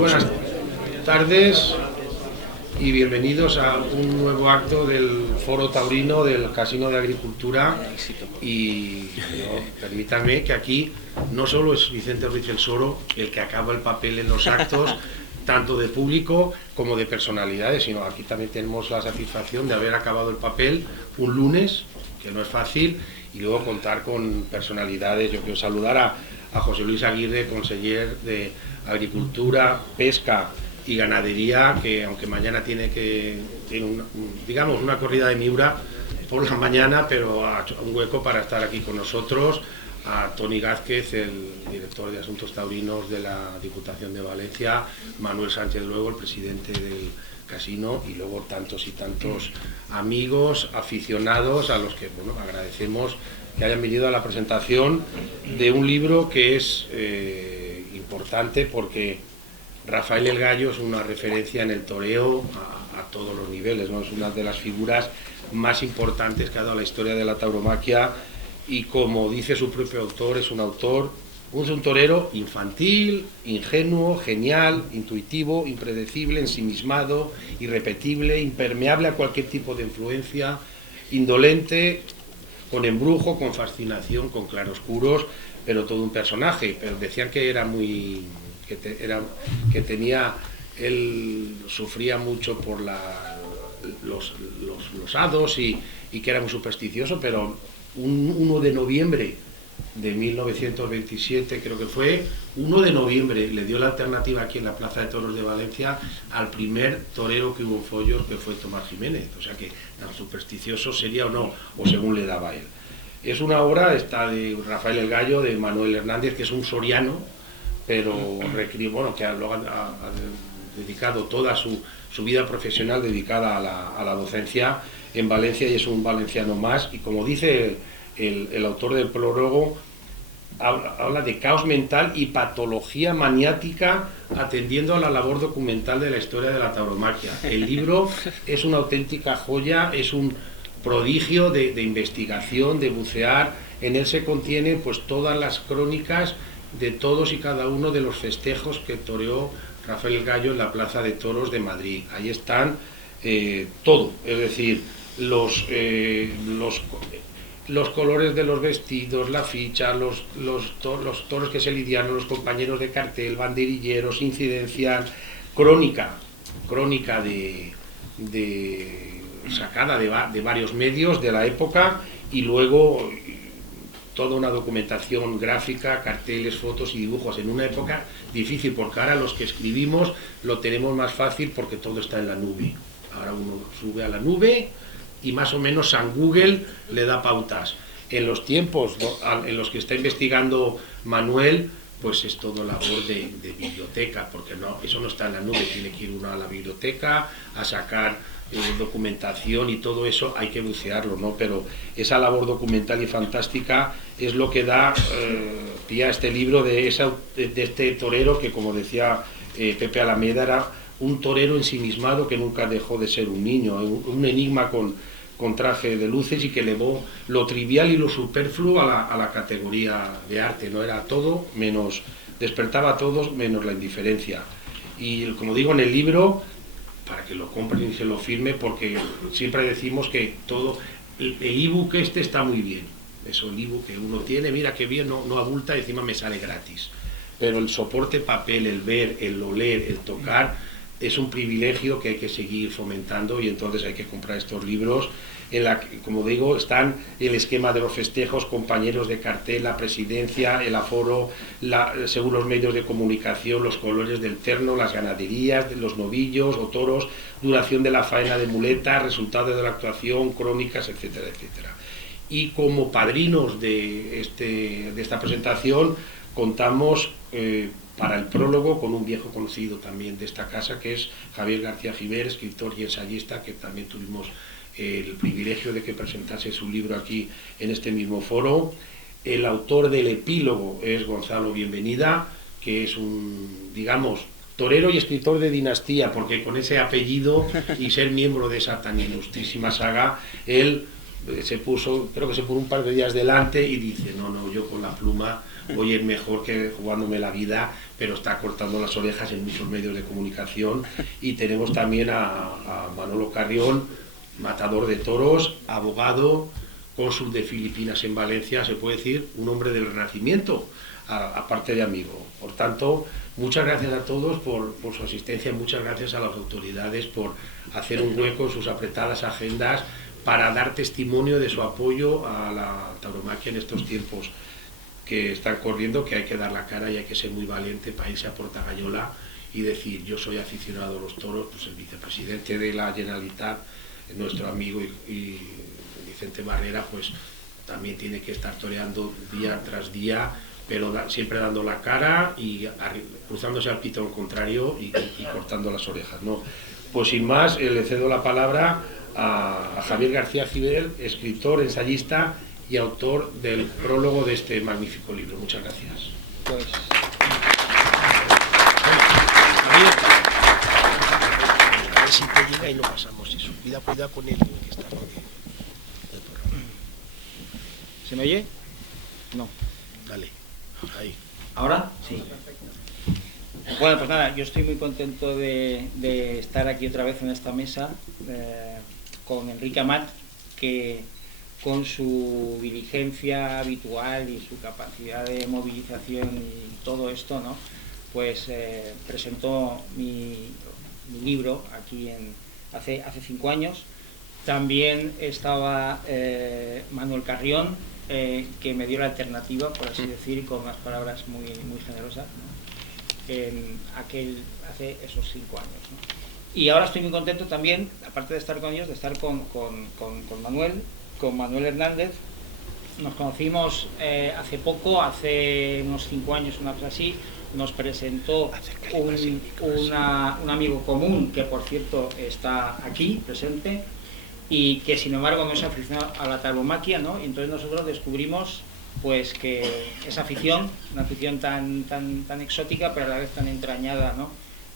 buenas tardes y bienvenidos a un nuevo acto del Foro Taurino del Casino de Agricultura. Y permítanme que aquí no solo es Vicente Ruiz el Soro el que acaba el papel en los actos, tanto de público como de personalidades, sino aquí también tenemos la satisfacción de haber acabado el papel un lunes, que no es fácil, y luego contar con personalidades. Yo quiero saludar a José Luis Aguirre, conseller de Agricultura, Pesca y Ganadería, que aunque mañana tiene una corrida de Miura por la mañana, pero ha hecho un hueco para estar aquí con nosotros. A Toni Gázquez, el director de Asuntos Taurinos de la Diputación de Valencia, Manuel Sánchez luego, el presidente del casino, y luego tantos y tantos amigos, aficionados, a los que agradecemos que hayan venido a la presentación de un libro que es importante porque Rafael el Gallo es una referencia en el toreo a todos los niveles, ¿no? Es una de las figuras más importantes que ha dado la historia de la tauromaquia, y como dice su propio autor, es un torero infantil, ingenuo, genial, intuitivo, impredecible, ensimismado, irrepetible, impermeable a cualquier tipo de influencia, indolente, con embrujo, con fascinación, con claroscuros, pero todo un personaje. Pero decían que era él sufría mucho por los hados y que era muy supersticioso, pero un 1 de noviembre de 1927, creo que fue, 1 de noviembre, le dio la alternativa aquí en la Plaza de Toros de Valencia al primer torero que hubo en Follos, que fue Tomás Jiménez. O sea que tan supersticioso sería o no, o según le daba él. Es una obra, de Rafael el Gallo, de Manuel Hernández, que es un soriano, pero que ha dedicado toda su vida profesional dedicada a la docencia en Valencia, y es un valenciano más. Y como dice el autor del prólogo, habla de caos mental y patología maniática atendiendo a la labor documental de la historia de la tauromaquia. El libro es una auténtica joya, es un prodigio de investigación, de bucear. En él se contienen pues todas las crónicas de todos y cada uno de los festejos que toreó Rafael el Gallo en la Plaza de Toros de Madrid. Ahí están todo, es decir, los colores de los vestidos, la ficha, los toros que se lidiaron, los compañeros de cartel, banderilleros, incidencias, crónica sacada de varios medios de la época, y luego toda una documentación gráfica, carteles, fotos y dibujos en una época difícil, porque ahora los que escribimos lo tenemos más fácil porque todo está en la nube. Ahora uno sube a la nube y más o menos San Google le da pautas. En los tiempos en los que está investigando Manuel, pues es todo labor de biblioteca, porque eso no está en la nube, tiene que ir uno a la biblioteca a sacar documentación, y todo eso hay que bucearlo, ¿no? Pero esa labor documental y fantástica es lo que da pie a este libro de este torero que, como decía Pepe Alameda, era un torero ensimismado que nunca dejó de ser un niño, un enigma con traje de luces, y que elevó lo trivial y lo superfluo a la categoría de arte, ¿no? Era todo menos, despertaba a todos menos la indiferencia. Y como digo en el libro, para que lo compren y se lo firme, porque siempre decimos que todo, el ebook está muy bien, eso, el ebook que uno tiene, mira qué bien, no abulta, y encima me sale gratis. Pero el soporte papel, el ver, el oler, el tocar, es un privilegio que hay que seguir fomentando, y entonces hay que comprar estos libros en la que, como digo, están el esquema de los festejos, compañeros de cartel, la presidencia, el aforo, según los medios de comunicación, los colores del terno, las ganaderías, los novillos o toros, duración de la faena de muletas, resultados de la actuación, crónicas, etcétera, etcétera. Y como padrinos de esta presentación contamos para el prólogo con un viejo conocido también de esta casa, que es Javier García Giver, escritor y ensayista, que también tuvimos el privilegio de que presentase su libro aquí en este mismo foro. El autor del epílogo es Gonzalo Bienvenida, que es un, digamos, torero y escritor de dinastía, porque con ese apellido y ser miembro de esa tan ilustrísima saga, él creo que se puso un par de días delante y dice, no, yo con la pluma voy a ir mejor que jugándome la vida, pero está cortando las orejas en muchos medios de comunicación. Y tenemos también a Manolo Carrión, matador de toros, abogado, cónsul de Filipinas en Valencia, se puede decir un hombre del Renacimiento, aparte de amigo. Por tanto, muchas gracias a todos por su asistencia, muchas gracias a las autoridades por hacer un hueco en sus apretadas agendas para dar testimonio de su apoyo a la tauromaquia en estos tiempos que están corriendo, que hay que dar la cara y hay que ser muy valiente para irse a Portagayola y decir, yo soy aficionado a los toros. Pues el vicepresidente de la Generalitat, nuestro amigo y Vicente Barrera, pues también tiene que estar toreando día tras día, pero siempre dando la cara y cruzándose al pitón contrario y cortando las orejas, ¿no? Pues sin más, le cedo la palabra a Javier García Cibel, escritor, ensayista y autor del prólogo de este magnífico libro. Muchas gracias. Pues... A ver si te llega y lo pasamos eso. Cuida con él, que está ¿Se me oye? No. Dale, ahí. ¿Ahora? Sí. Bueno, pues nada, yo estoy muy contento de estar aquí otra vez en esta mesa con Enrique Amat, que con su diligencia habitual y su capacidad de movilización y todo esto, ¿no? Pues presentó mi libro aquí hace 5 años. También estaba Manuel Carrión, que me dio la alternativa, por así decir, con unas palabras muy generosas, ¿no? Hace esos 5 años, ¿no? Y ahora estoy muy contento también, aparte de estar con ellos, de estar con Manuel Hernández. Nos conocimos hace poco, hace unos 5 años, una cosa así. Nos presentó un amigo común, que por cierto está aquí presente, y que sin embargo no es aficionado a la tauromaquia, ¿no? Y entonces nosotros descubrimos pues que esa afición, una afición tan exótica, pero a la vez tan entrañada, ¿no?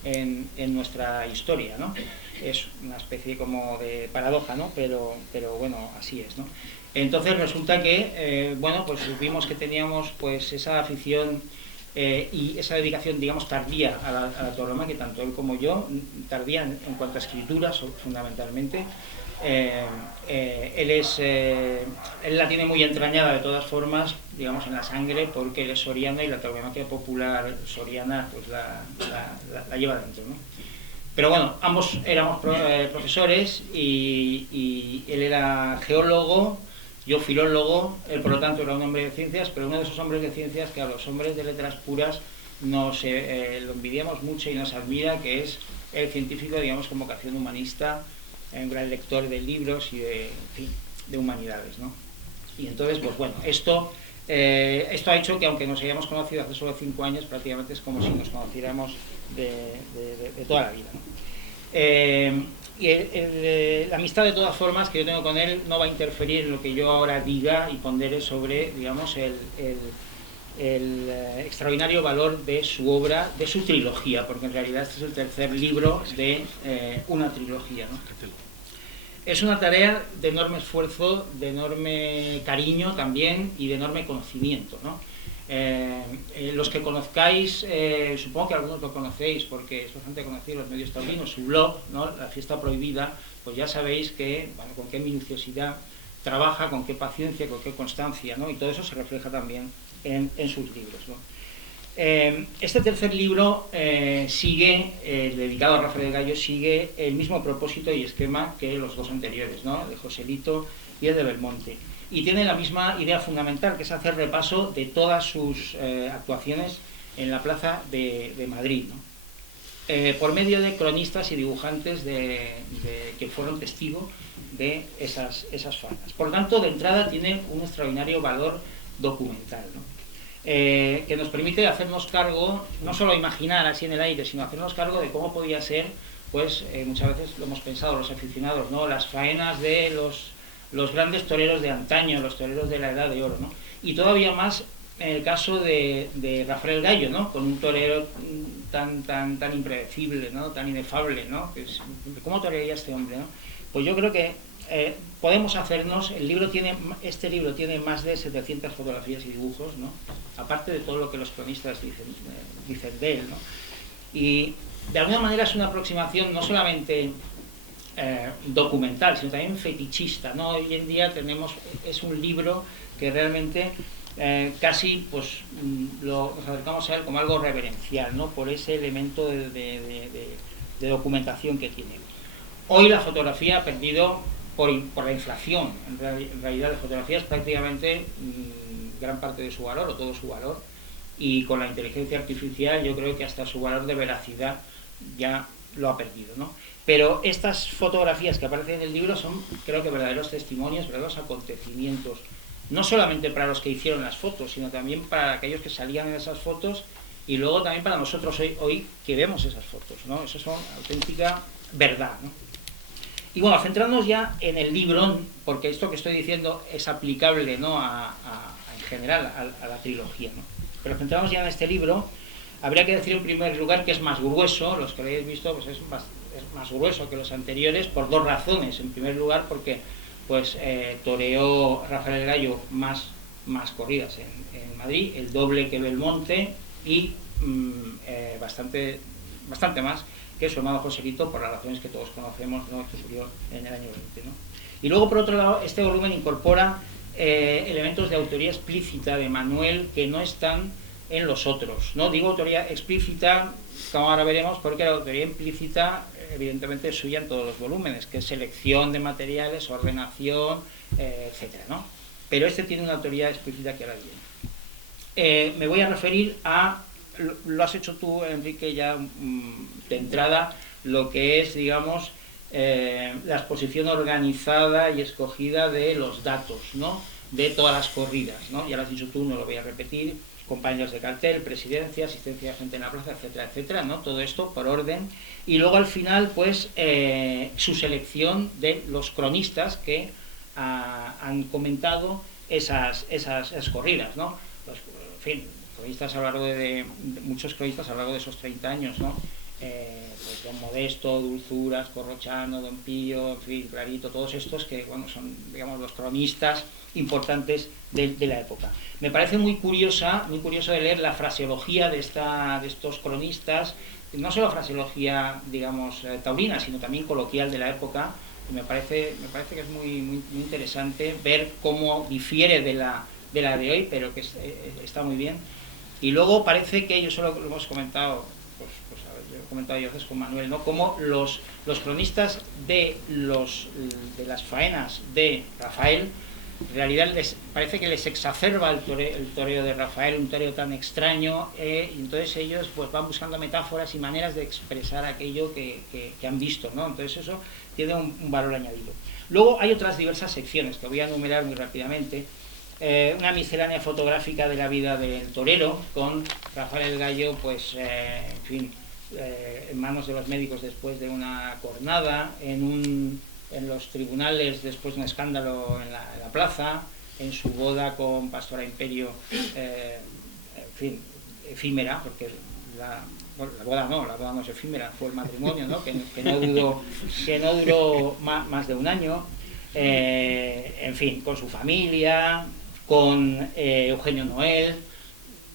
en nuestra historia, ¿no? Es una especie como de paradoja, ¿no? Pero bueno, así es, ¿no? Entonces resulta que, bueno, pues supimos que teníamos pues esa afición y esa dedicación, digamos, tardía a la tauromaquia, tanto él como yo, tardía en cuanto a escrituras, fundamentalmente. Él la tiene muy entrañada de todas formas, digamos, en la sangre, porque él es soriano y la tauromaquia popular soriana pues la lleva dentro, ¿no? Pero bueno, ambos éramos profesores y él era geólogo, yo filólogo, él por lo tanto era un hombre de ciencias, pero uno de esos hombres de ciencias que a los hombres de letras puras lo envidiamos mucho y nos admira, que es el científico, digamos, con vocación humanista, un gran lector de libros y de humanidades, ¿no? Y entonces, pues bueno, esto ha hecho que, aunque nos hayamos conocido hace solo 5 años, prácticamente es como si nos conociéramos de toda la vida, ¿no? Y la amistad, de todas formas, que yo tengo con él no va a interferir en lo que yo ahora diga y pondere sobre, digamos, el extraordinario valor de su obra, de su trilogía, porque en realidad este es el tercer libro de una trilogía, ¿no? Es una tarea de enorme esfuerzo, de enorme cariño también y de enorme conocimiento, ¿no? Los que conozcáis, supongo que algunos lo conocéis porque es bastante conocido en los medios taurinos, su blog, ¿no? La Fiesta Prohibida, pues ya sabéis que, bueno, con qué minuciosidad trabaja, con qué paciencia, con qué constancia, ¿no? Y todo eso se refleja también en sus libros, ¿no? Este tercer libro dedicado a Rafael Gallo, sigue el mismo propósito y esquema que los 2 anteriores, ¿no? De Joselito y el de Belmonte. Y tiene la misma idea fundamental, que es hacer repaso de todas sus actuaciones en la plaza de Madrid, ¿no? Por medio de cronistas y dibujantes que fueron testigos de esas faenas. Por lo tanto, de entrada tiene un extraordinario valor documental, ¿no? Que nos permite hacernos cargo, no solo imaginar así en el aire, sino hacernos cargo de cómo podía ser, pues muchas veces lo hemos pensado los aficionados, ¿no? Las faenas de los grandes toreros de antaño, los toreros de la Edad de Oro, ¿no? Y todavía más en el caso de Rafael Gallo, ¿no? Con un torero tan impredecible, ¿no? Tan inefable, ¿no? ¿Cómo torearía este hombre, no? Pues yo creo que podemos hacernos, este libro tiene más de 700 fotografías y dibujos, ¿no? Aparte de todo lo que los cronistas dicen de él, ¿no? Y de alguna manera es una aproximación no solamente documental, sino también fetichista, ¿no? Hoy en día es un libro que realmente casi pues nos acercamos a él como algo reverencial, ¿no? Por ese elemento de documentación que tiene. Hoy la fotografía ha perdido, por la inflación, en realidad de fotografías, prácticamente gran parte de su valor o todo su valor, y con la inteligencia artificial yo creo que hasta su valor de veracidad ya lo ha perdido, ¿no? Pero estas fotografías que aparecen en el libro son, creo que, verdaderos testimonios, verdaderos acontecimientos, no solamente para los que hicieron las fotos, sino también para aquellos que salían en esas fotos, y luego también para nosotros hoy que vemos esas fotos, ¿no? Eso son auténtica verdad, ¿no? Y bueno, centrándonos ya en el libro, porque esto que estoy diciendo es aplicable, ¿no? en general a la trilogía, ¿no? Pero centrándonos ya en este libro, habría que decir en primer lugar que es más grueso, los que lo habéis visto, pues es más grueso que los anteriores por dos razones. En primer lugar, porque pues toreó Rafael el Gallo más corridas en Madrid, el doble que Belmonte, y bastante más que su hermano Joselito, por las razones que todos conocemos, ¿no? Que murió en el año 20, ¿no? Y luego, por otro lado, este volumen incorpora elementos de autoría explícita de Manuel que no están en los otros, ¿no? Digo autoría explícita, como ahora veremos, porque la autoría implícita evidentemente es suya en todos los volúmenes, que es selección de materiales, ordenación, etcétera, ¿no? Pero este tiene una autoría explícita que ahora viene. Me voy a referir a, lo has hecho tú, Enrique, ya de entrada, lo que es, digamos, la exposición organizada y escogida de los datos, ¿no? De todas las corridas, ¿no? Ya lo has dicho tú, no lo voy a repetir, compañeros de cartel, presidencia, asistencia de gente en la plaza, etcétera, etcétera, ¿no? Todo esto por orden. Y luego al final, pues, su selección de los cronistas que han comentado esas corridas, ¿no? En fin, cronistas a lo largo muchos cronistas a lo largo de esos 30 años, ¿no? Pues Don Modesto, Dulzuras, Corrochano, Don Pío, en fin, Clarito, todos estos que, bueno, son, digamos, los cronistas importantes de la época. Me parece muy curioso de leer la fraseología de estos cronistas, no solo fraseología, digamos, taurina, sino también coloquial de la época. Me parece que es muy interesante ver cómo difiere de la de hoy, pero que está muy bien. Y luego parece que, eso lo hemos comentado, pues a ver, yo he comentado yo veces con Manuel, ¿no? Como los cronistas de las faenas de Rafael, en realidad parece que les exacerba el toreo de Rafael, un toreo tan extraño, y entonces ellos pues van buscando metáforas y maneras de expresar aquello que han visto, ¿no? Entonces eso tiene un valor añadido. Luego hay otras diversas secciones que voy a enumerar muy rápidamente. Una miscelánea fotográfica de la vida del torero, con Rafael el Gallo, pues, en fin, en manos de los médicos después de una cornada, en los tribunales después de un escándalo en la plaza, en su boda con Pastora Imperio, en fin, efímera, porque la boda no es efímera, fue el matrimonio, ¿no? que no duró más de un año, en fin, con su familia, con Eugenio Noel,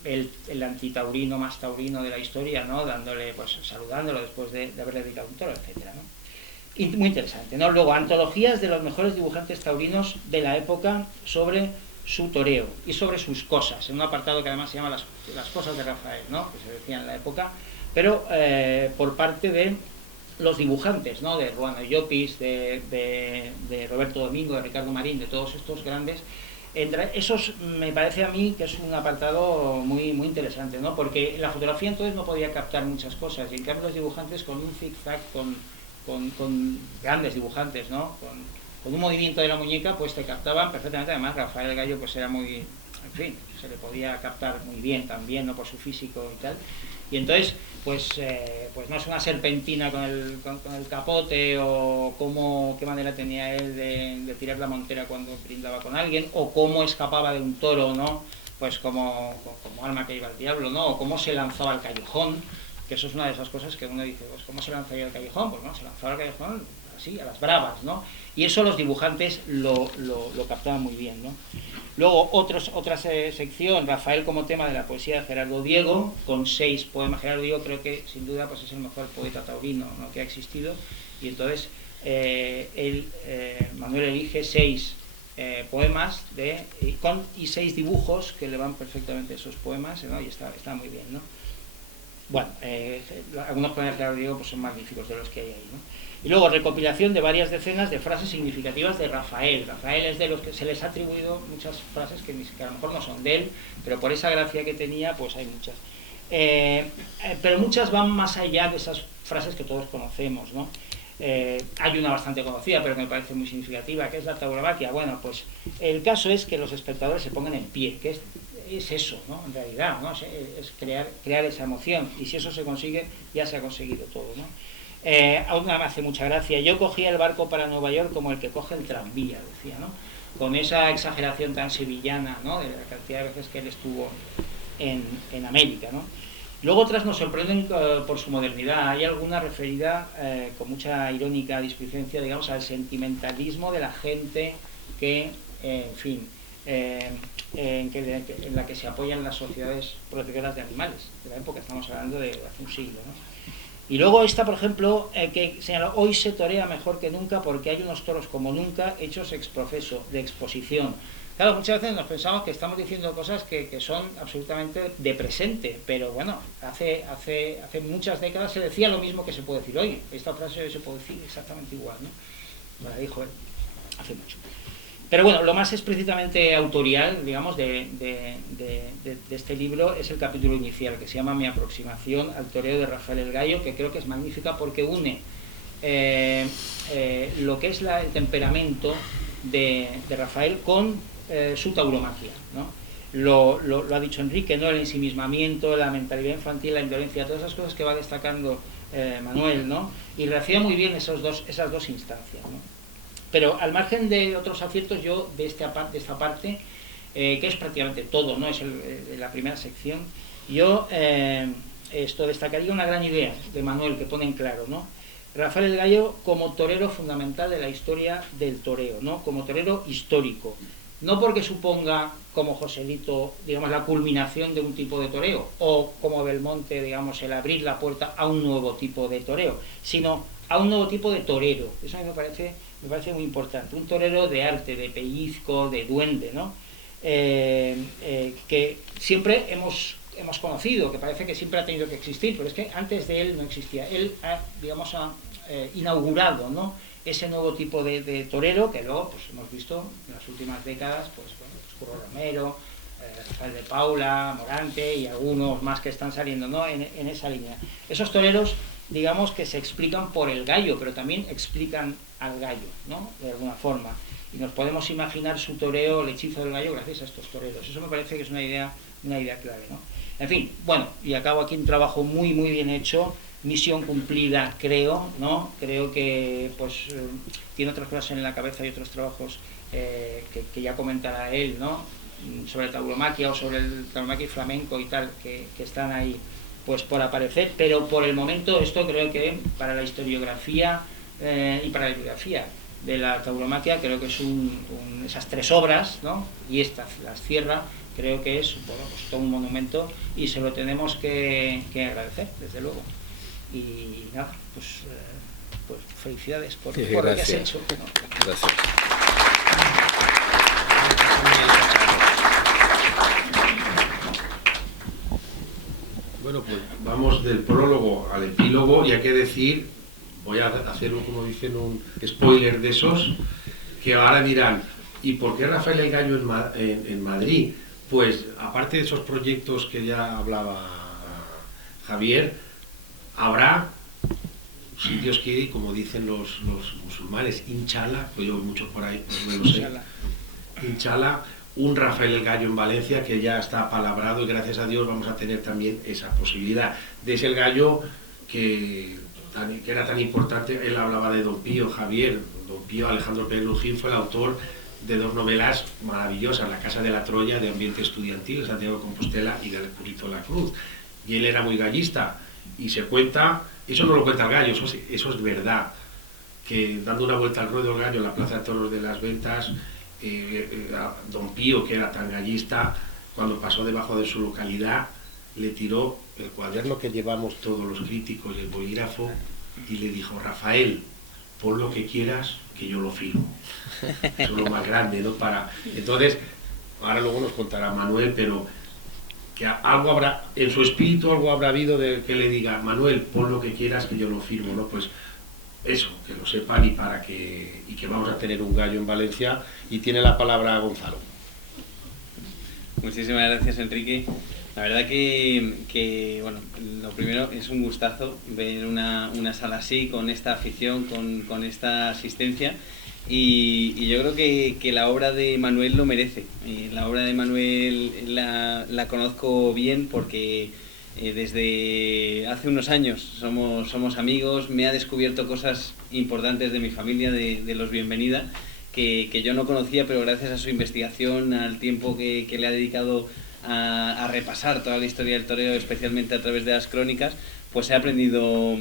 el antitaurino más taurino de la historia, ¿no? Saludándolo después de haberle dedicado un toro, etcétera, ¿no? Y muy interesante, ¿no? Luego, antologías de los mejores dibujantes taurinos de la época sobre su toreo y sobre sus cosas, en un apartado que además se llama las cosas de Rafael, ¿no? Que se decía en la época, pero por parte de los dibujantes, ¿no? De Ruano Llopis, de Roberto Domingo, de Ricardo Marín, de todos estos grandes. Entre esos me parece a mí que es un apartado muy interesante, ¿no? Porque la fotografía entonces no podía captar muchas cosas, y en cambio los dibujantes con un zigzag, con grandes dibujantes, ¿no? Con un movimiento de la muñeca, pues te captaban perfectamente. Además Rafael el Gallo pues era muy, en fin, se le podía captar muy bien también, ¿no? Por su físico y tal. Y entonces, pues no es una serpentina con el capote, o qué manera tenía él de tirar la montera cuando brindaba con alguien, o cómo escapaba de un toro, ¿no? Pues como arma que iba al diablo, ¿no? O cómo se lanzaba al callejón. que eso es una de esas cosas que uno dice, pues ¿cómo se lanzaría al callejón? Pues no, se lanzaba al callejón así, a las bravas, ¿no? Y eso los dibujantes lo captaban muy bien, ¿no? Luego otra sección, Rafael como tema de la poesía de Gerardo Diego, con 6 poemas. Gerardo Diego creo que sin duda pues es el mejor poeta taurino, ¿no?, que ha existido, y entonces Manuel elige 6 poemas y 6 dibujos que le van perfectamente a esos poemas, ¿no? Y está muy bien, ¿no? Bueno, algunos poemas de Gerardo Diego pues son magníficos de los que hay ahí, ¿no? Y luego recopilación de varias decenas de frases significativas de Rafael. Rafael es de los que se les ha atribuido muchas frases que a lo mejor no son de él, pero por esa gracia que tenía, pues hay muchas. Pero muchas van más allá de esas frases que todos conocemos, ¿no? Hay una bastante conocida, pero que me parece muy significativa, que es la tauromaquia. Bueno, pues el caso es que los espectadores se pongan en pie, que es eso, ¿no? En realidad, ¿no? Es crear esa emoción, y si eso se consigue, ya se ha conseguido todo, ¿no? Aún me hace mucha gracia. Yo cogía el barco para Nueva York como el que coge el tranvía, decía, ¿no? Con esa exageración tan sevillana, ¿no?, de la cantidad de veces que él estuvo en América, ¿no? Luego otras nos sorprenden por su modernidad. Hay alguna referida con mucha irónica displicencia, digamos, al sentimentalismo de la gente que, en fin, en la que se apoyan las sociedades protectoras de animales de la época. Estamos hablando de hace un siglo, ¿no? Y luego esta, por ejemplo, que señaló, hoy se torea mejor que nunca porque hay unos toros como nunca hechos ex profeso, de exposición. Claro, muchas veces nos pensamos que estamos diciendo cosas que son absolutamente de presente, pero bueno, hace muchas décadas se decía lo mismo que se puede decir hoy. Esta frase hoy se puede decir exactamente igual, ¿no? La dijo él hace mucho. Pero bueno, lo más explícitamente autorial, digamos, de este libro es el capítulo inicial, que se llama Mi aproximación al toreo de Rafael el Gallo, que creo que es magnífica porque une lo que es el temperamento de Rafael con su tauromaquia, ¿no? Lo ha dicho Enrique, ¿no? El ensimismamiento, la mentalidad infantil, la indolencia, todas esas cosas que va destacando Manuel, ¿no? Y relaciona muy bien esas dos instancias, ¿no? Pero al margen de otros aciertos, yo de esta parte, que es prácticamente todo, ¿no? Es la primera sección, yo destacaría una gran idea de Manuel que pone en claro, ¿no? Rafael el Gallo como torero fundamental de la historia del toreo, ¿no? Como torero histórico. No porque suponga, como Joselito, digamos, la culminación de un tipo de toreo, o como Belmonte, digamos, el abrir la puerta a un nuevo tipo de toreo, sino a un nuevo tipo de torero. Eso a mí me parece muy importante. Un torero de arte, de pellizco, de duende, ¿no? Que siempre hemos conocido, que parece que siempre ha tenido que existir, pero es que antes de él no existía. Él ha inaugurado, ¿no?, ese nuevo tipo de torero que luego pues hemos visto en las últimas décadas, pues bueno, Curro Romero, Rafael de Paula, Morante y algunos más que están saliendo, ¿no?, en esa línea. Esos toreros, digamos, que se explican por el gallo, pero también explican al gallo, ¿no?, de alguna forma. Y nos podemos imaginar su toreo, el hechizo del gallo, gracias a estos toreros. Eso me parece que es una idea clave, ¿no? En fin, bueno, y acabo aquí un trabajo muy, muy bien hecho. Misión cumplida, creo, ¿no? Creo que pues tiene otras cosas en la cabeza y otros trabajos que ya comentará él, ¿no? Sobre tauromaquia o sobre el tauromaquia flamenco y tal, que están ahí pues por aparecer, pero por el momento esto creo que para la historiografía y para la bibliografía de la tauromaquia creo que es esas 3 obras, ¿no? Y estas las cierra, creo que es, bueno, pues todo un monumento y se lo tenemos que agradecer, desde luego. Y nada, pues felicidades por lo que has hecho. ¿No? Gracias. Bueno, pues vamos del prólogo al epílogo, y hay que decir, voy a hacer como dicen un spoiler de esos, que ahora dirán, ¿y por qué Rafael el Gallo en Madrid? Pues aparte de esos proyectos que ya hablaba Javier, habrá, si Dios quiere, y como dicen los musulmanes, inshallah, pues yo mucho por ahí, no lo sé, inshallah, un Rafael el Gallo en Valencia que ya está palabrado, y gracias a Dios vamos a tener también esa posibilidad de ese gallo que era tan importante. Él hablaba de Don Pío, Javier, Don Pío Alejandro Pérez Lujín fue el autor de 2 novelas maravillosas, La Casa de la Troya, de ambiente estudiantil, Santiago de Compostela, y del Currito de la Cruz, y él era muy gallista. Y se cuenta, eso no lo cuenta el gallo, eso es verdad, que dando una vuelta al ruedo del gallo en la Plaza de Toros de las Ventas, don Pío, que era tan gallista, cuando pasó debajo de su localidad, le tiró el cuaderno que llevamos todos los críticos y el bolígrafo y le dijo: Rafael, pon lo que quieras, que yo lo firmo. Eso es lo más grande, ¿no? Entonces, ahora luego nos contará Manuel, pero que algo habrá, en su espíritu algo habrá habido de que le diga: Manuel, pon lo que quieras, que yo lo firmo, ¿no? Pues eso, que lo sepan y que vamos a tener un gallo en Valencia. Y tiene la palabra Gonzalo. Muchísimas gracias, Enrique. La verdad que bueno, lo primero es un gustazo ver una sala así, con esta afición, con esta asistencia, y yo creo que la obra de Manuel lo merece. La obra de Manuel la conozco bien porque desde hace unos años somos amigos. Me ha descubierto cosas importantes de mi familia, de los Bienvenida, que yo no conocía, pero gracias a su investigación, al tiempo que le ha dedicado a repasar toda la historia del toreo, especialmente a través de las crónicas, pues he aprendido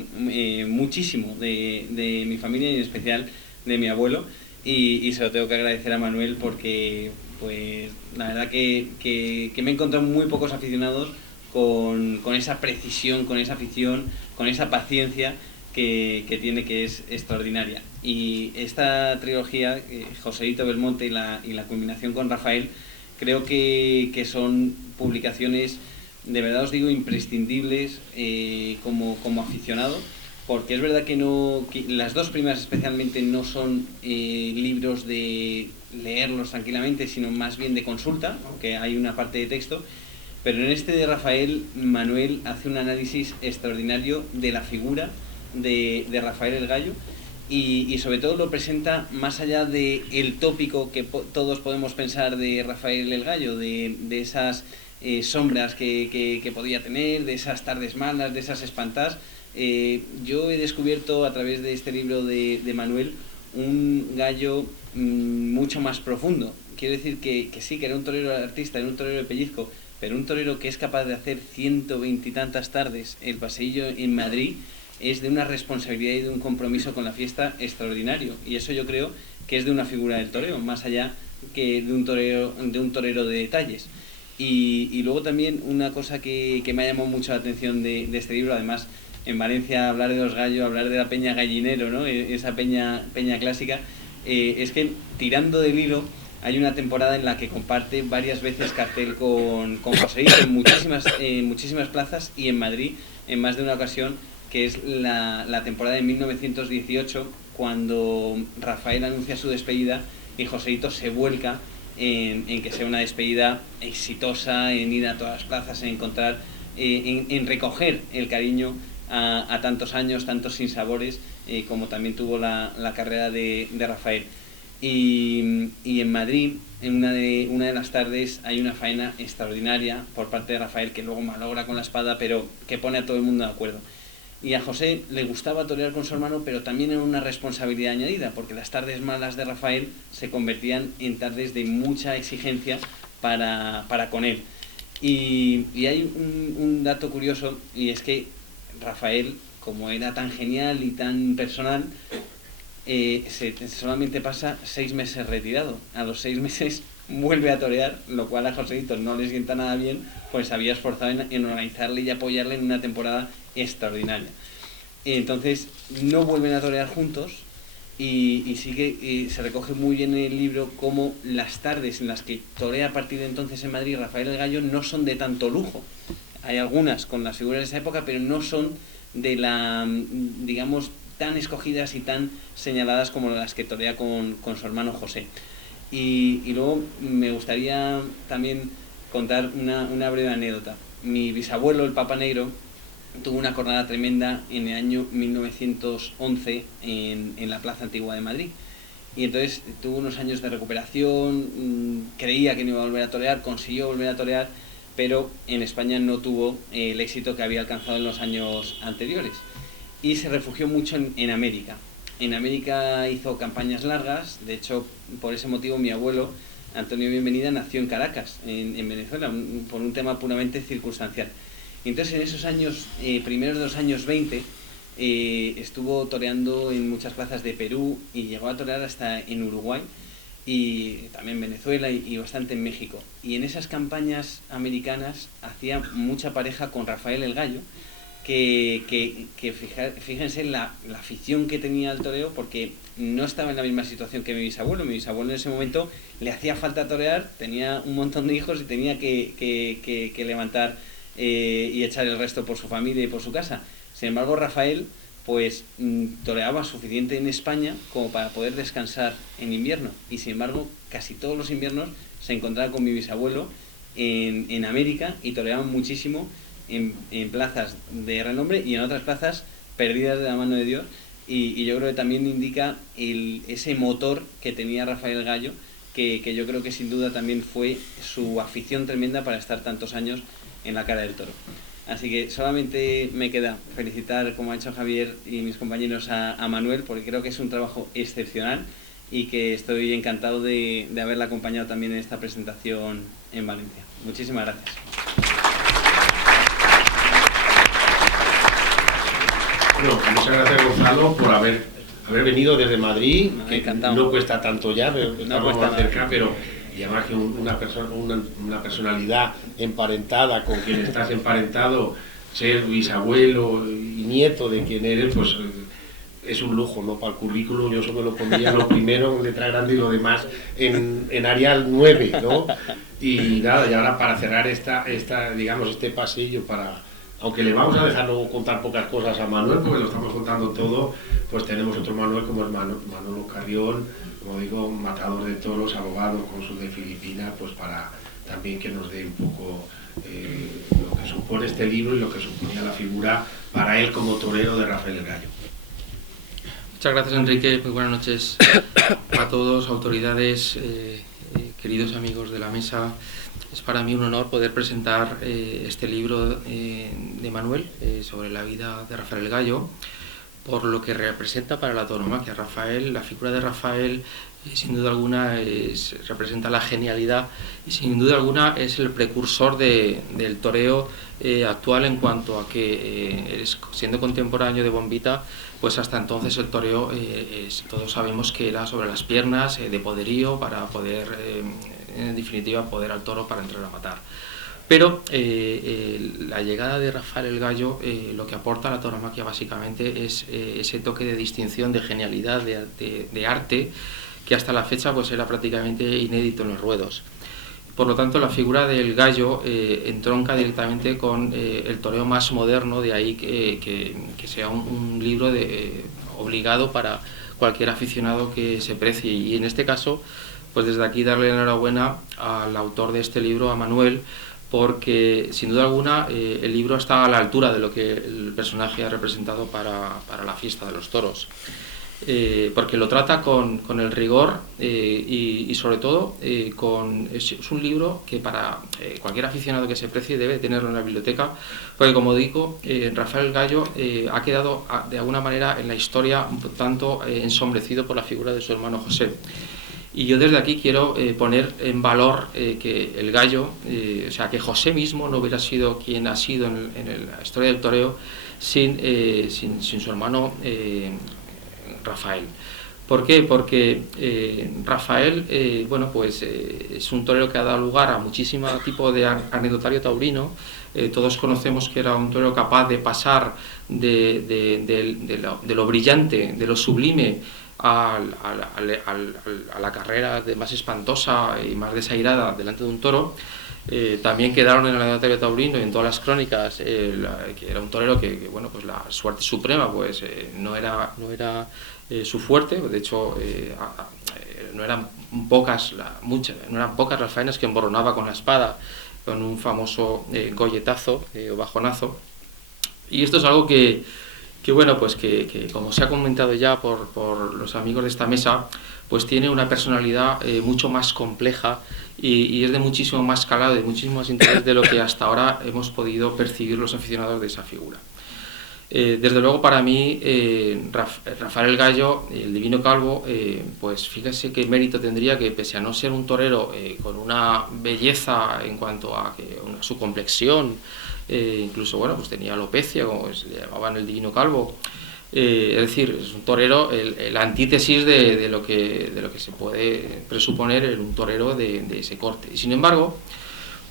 muchísimo de mi familia y en especial de mi abuelo, y se lo tengo que agradecer a Manuel porque pues la verdad que me he encontrado muy pocos aficionados con esa precisión, con esa afición, con esa paciencia que tiene, que es extraordinaria. Y esta trilogía, Joseito, Belmonte y la culminación con Rafael, creo que son publicaciones, de verdad os digo, imprescindibles como aficionado, porque es verdad que las dos primeras especialmente no son libros de leerlos tranquilamente, sino más bien de consulta, aunque hay una parte de texto. Pero en este de Rafael, Manuel hace un análisis extraordinario de la figura de Rafael el Gallo, y sobre todo lo presenta más allá del tópico que todos podemos pensar de Rafael el Gallo, de esas sombras que podía tener, de esas tardes malas, de esas espantadas. Yo he descubierto a través de este libro de Manuel un gallo mucho más profundo. Quiero decir que sí, que era un torero artista, era un torero de pellizco, pero un torero que es capaz de hacer 120 y tantas tardes el paseillo en Madrid es de una responsabilidad y de un compromiso con la fiesta extraordinario, y eso yo creo que es de una figura del toreo, más allá que de un torero de detalles. Y luego también una cosa que me ha llamado mucho la atención de este libro, además en Valencia hablar de los gallos, hablar de la peña gallinero, ¿no? Esa peña clásica, es que tirando del hilo hay una temporada en la que comparte varias veces cartel con Joseito en muchísimas plazas, y en Madrid en más de una ocasión, que es la temporada de 1918, cuando Rafael anuncia su despedida y Joseito se vuelca en que sea una despedida exitosa, en ir a todas las plazas, en encontrar, en recoger el cariño a tantos años, tantos sinsabores, como también tuvo la carrera de Rafael. Y en Madrid, en una de las tardes, hay una faena extraordinaria por parte de Rafael, que luego malogra con la espada, pero que pone a todo el mundo de acuerdo. Y a José le gustaba torear con su hermano, pero también en una responsabilidad añadida, porque las tardes malas de Rafael se convertían en tardes de mucha exigencia para con él. Y hay un dato curioso, y es que Rafael, como era tan genial y tan personal, solamente pasa 6 meses retirado. A los 6 meses vuelve a torear, lo cual a Joseito no le sienta nada bien, pues había esforzado en organizarle y apoyarle en una temporada extraordinaria. Entonces no vuelven a torear juntos, y sí que se recoge muy bien en el libro cómo las tardes en las que torea a partir de entonces en Madrid Rafael el Gallo no son de tanto lujo. Hay algunas con las figuras de esa época, pero no son de digamos, tan escogidas y tan señaladas como las que torea con su hermano José. Y luego me gustaría también contar una breve anécdota. Mi bisabuelo, el Papa Negro, tuvo una jornada tremenda en el año 1911 en la Plaza Antigua de Madrid. Y entonces tuvo unos años de recuperación, creía que no iba a volver a torear, consiguió volver a torear, pero en España no tuvo el éxito que había alcanzado en los años anteriores. Y se refugió mucho en América. En América hizo campañas largas. De hecho, por ese motivo mi abuelo, Antonio Bienvenida, nació en Caracas, en Venezuela, por un tema puramente circunstancial. Entonces en esos años, primeros de los años 20, estuvo toreando en muchas plazas de Perú y llegó a torear hasta en Uruguay y también Venezuela y bastante en México. Y en esas campañas americanas hacía mucha pareja con Rafael el Gallo, fíjense la afición que tenía al toreo, porque no estaba en la misma situación que mi bisabuelo. Mi bisabuelo en ese momento le hacía falta torear, tenía un montón de hijos y tenía que levantar y echar el resto por su familia y por su casa. Sin embargo, Rafael pues toreaba suficiente en España como para poder descansar en invierno, y sin embargo casi todos los inviernos se encontraba con mi bisabuelo en América y toreaban muchísimo en plazas de renombre y en otras plazas perdidas de la mano de Dios, y yo creo que también indica ese motor que tenía Rafael Gallo, que yo creo que sin duda también fue su afición tremenda para estar tantos años en la cara del toro. Así que solamente me queda felicitar, como ha hecho Javier y mis compañeros, a Manuel, porque creo que es un trabajo excepcional y que estoy encantado de haberla acompañado también en esta presentación en Valencia. Muchísimas gracias. Bueno, muchas gracias, Gonzalo, por haber venido desde Madrid, que encantado. No cuesta tanto ya, pero estamos cuesta más cerca, pero y además que una personalidad emparentada con quien estás emparentado, ser bisabuelo y nieto de quien eres, pues es un lujo, ¿no? Para el currículum yo solo lo pondría lo primero en letra grande y lo demás en Arial 9, ¿no? Y nada, y ahora para cerrar digamos, este pasillo, aunque le vamos a dejar luego contar pocas cosas a Manuel, porque lo estamos contando todo, pues tenemos otro Manuel como es Manolo Carrión, como digo, matador de toros, abogado, cónsul de Filipinas, pues para también que nos dé un poco lo que supone este libro y lo que suponía la figura para él como torero de Rafael el Gallo. Muchas gracias, Enrique. Muy buenas noches a todos, autoridades, queridos amigos de la mesa. Es para mí un honor poder presentar este libro de Manuel sobre la vida de Rafael el Gallo, por lo que representa para la tauromaquia. La figura de Rafael, sin duda alguna, representa la genialidad y sin duda alguna es el precursor del toreo actual, en cuanto a que siendo contemporáneo de Bombita, pues hasta entonces el toreo todos sabemos que era sobre las piernas, de poderío, para poder, en definitiva, poder al toro para entrar a matar. Pero la llegada de Rafael el Gallo, lo que aporta a la tauromaquia básicamente es ese toque de distinción, de genialidad, de arte, que hasta la fecha pues era prácticamente inédito en los ruedos. Por lo tanto, la figura del Gallo entronca directamente con el toreo más moderno, de ahí que sea un libro obligado para cualquier aficionado que se precie. Y en este caso, pues desde aquí darle la enhorabuena al autor de este libro, a Manuel, porque sin duda alguna el libro está a la altura de lo que el personaje ha representado para la fiesta de los toros. Porque lo trata con el rigor y sobre todo es un libro que para cualquier aficionado que se precie debe tenerlo en la biblioteca, porque como digo, Rafael el Gallo ha quedado de alguna manera en la historia un tanto ensombrecido por la figura de su hermano José. Y yo desde aquí quiero poner en valor que el Gallo, o sea, que José mismo no hubiera sido quien ha sido en la historia del toreo sin su hermano Rafael. ¿Por qué? Porque Rafael, bueno, pues es un torero que ha dado lugar a muchísimo tipo de anecdotario taurino. Todos conocemos que era un torero capaz de pasar de lo brillante, de lo sublime, a la carrera más espantosa y más desairada delante de un toro. También quedaron en el anecdotario taurino y en todas las crónicas que era un torero que bueno, pues la suerte suprema pues no era su fuerte. De hecho no eran pocas las faenas que emborronaba con la espada, con un famoso golletazo o bajonazo. Y esto es algo que bueno, pues que como se ha comentado ya por los amigos de esta mesa, pues tiene una personalidad mucho más compleja y es de muchísimo más calado, de muchísimo más interés de lo que hasta ahora hemos podido percibir los aficionados de esa figura. Desde luego, para mí, Rafael el Gallo, el Divino Calvo, pues fíjese qué mérito tendría, que pese a no ser un torero con una belleza en cuanto a su complexión, incluso, bueno, pues tenía alopecia, como se le llamaban el divino calvo. Es decir, es un torero, la antítesis de lo que se puede presuponer en un torero de ese corte. Y sin embargo,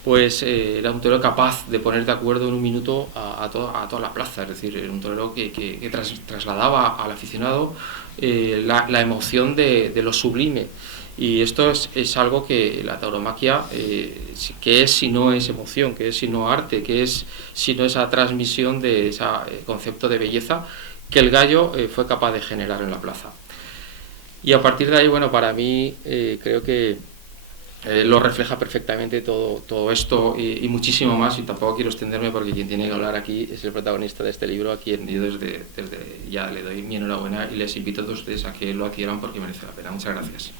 pues era un torero capaz de poner de acuerdo en un minuto a toda la plaza. Es decir, era un torero que trasladaba al aficionado la emoción de lo sublime. Y esto es algo que la tauromaquia, que es si no es emoción, que es si no arte, que es si no esa transmisión de ese concepto de belleza que el Gallo fue capaz de generar en la plaza. Y a partir de ahí, bueno, para mí creo que lo refleja perfectamente todo esto y muchísimo más, y tampoco quiero extenderme porque quien tiene que hablar aquí es el protagonista de este libro, a quien yo desde ya le doy mi enhorabuena y les invito a todos ustedes a que lo adquieran porque merece la pena. Muchas gracias.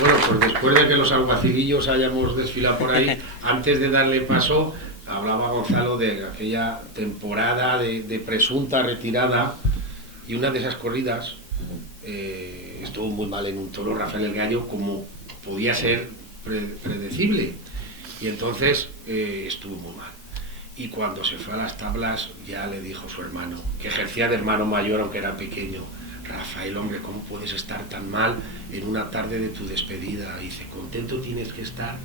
Bueno, pues después de que los alguacilillos hayamos desfilado por ahí, antes de darle paso, hablaba Gonzalo de aquella temporada de presunta retirada, y una de esas corridas estuvo muy mal en un toro, Rafael el Gallo, como podía ser predecible, y entonces estuvo muy mal. Y cuando se fue a las tablas ya le dijo su hermano, que ejercía de hermano mayor aunque era pequeño: Rafael, hombre, ¿cómo puedes estar tan mal en una tarde de tu despedida? Y dice, contento tienes que estar,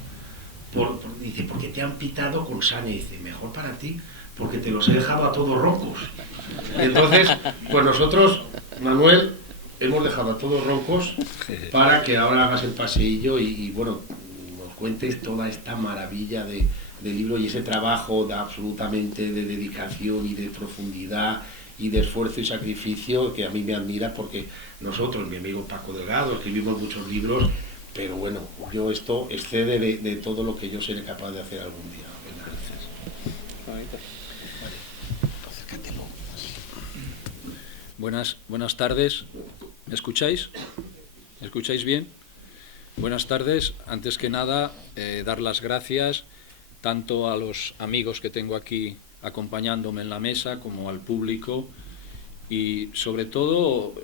dice, porque te han pitado con saña. Y dice, mejor para ti, porque te los he dejado a todos roncos. Entonces, pues nosotros, Manuel, hemos dejado a todos roncos para que ahora hagas el paseillo y bueno, nos cuentes toda esta maravilla de libro y ese trabajo absolutamente de dedicación y de profundidad y de esfuerzo y sacrificio que a mí me admira, porque nosotros, mi amigo Paco Delgado, escribimos muchos libros, pero bueno, yo esto excede de todo lo que yo seré capaz de hacer algún día. Buenas tardes. ¿Me escucháis? ¿Me escucháis bien? Buenas tardes. Antes que nada, dar las gracias tanto a los amigos que tengo aquí acompañándome en la mesa como al público, y sobre todo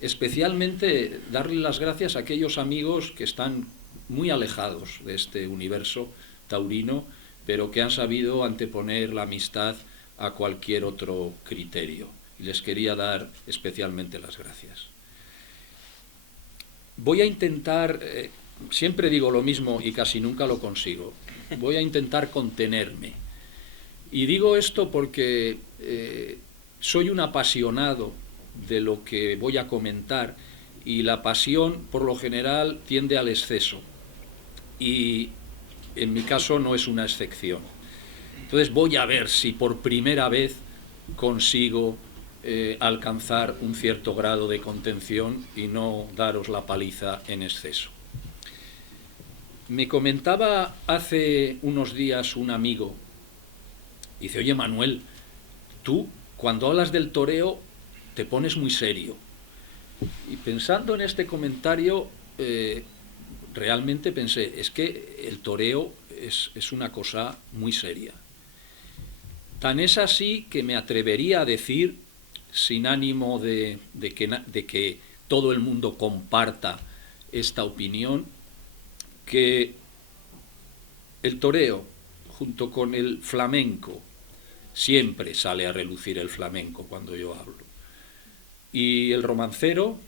especialmente darle las gracias a aquellos amigos que están muy alejados de este universo taurino, pero que han sabido anteponer la amistad a cualquier otro criterio, y les quería dar especialmente las gracias. Voy a intentar, siempre digo lo mismo y casi nunca lo consigo, voy a intentar contenerme. Y digo esto porque soy un apasionado de lo que voy a comentar, y la pasión por lo general tiende al exceso, y en mi caso no es una excepción. Entonces voy a ver si por primera vez consigo alcanzar un cierto grado de contención y no daros la paliza en exceso. Me comentaba hace unos días un amigo, dice, oye Manuel, tú cuando hablas del toreo te pones muy serio. Y pensando en este comentario, realmente pensé, es que el toreo es una cosa muy seria. Tan es así que me atrevería a decir, sin ánimo de que todo el mundo comparta esta opinión, que el toreo, junto con el flamenco, siempre sale a relucir el flamenco cuando yo hablo, y el romancero,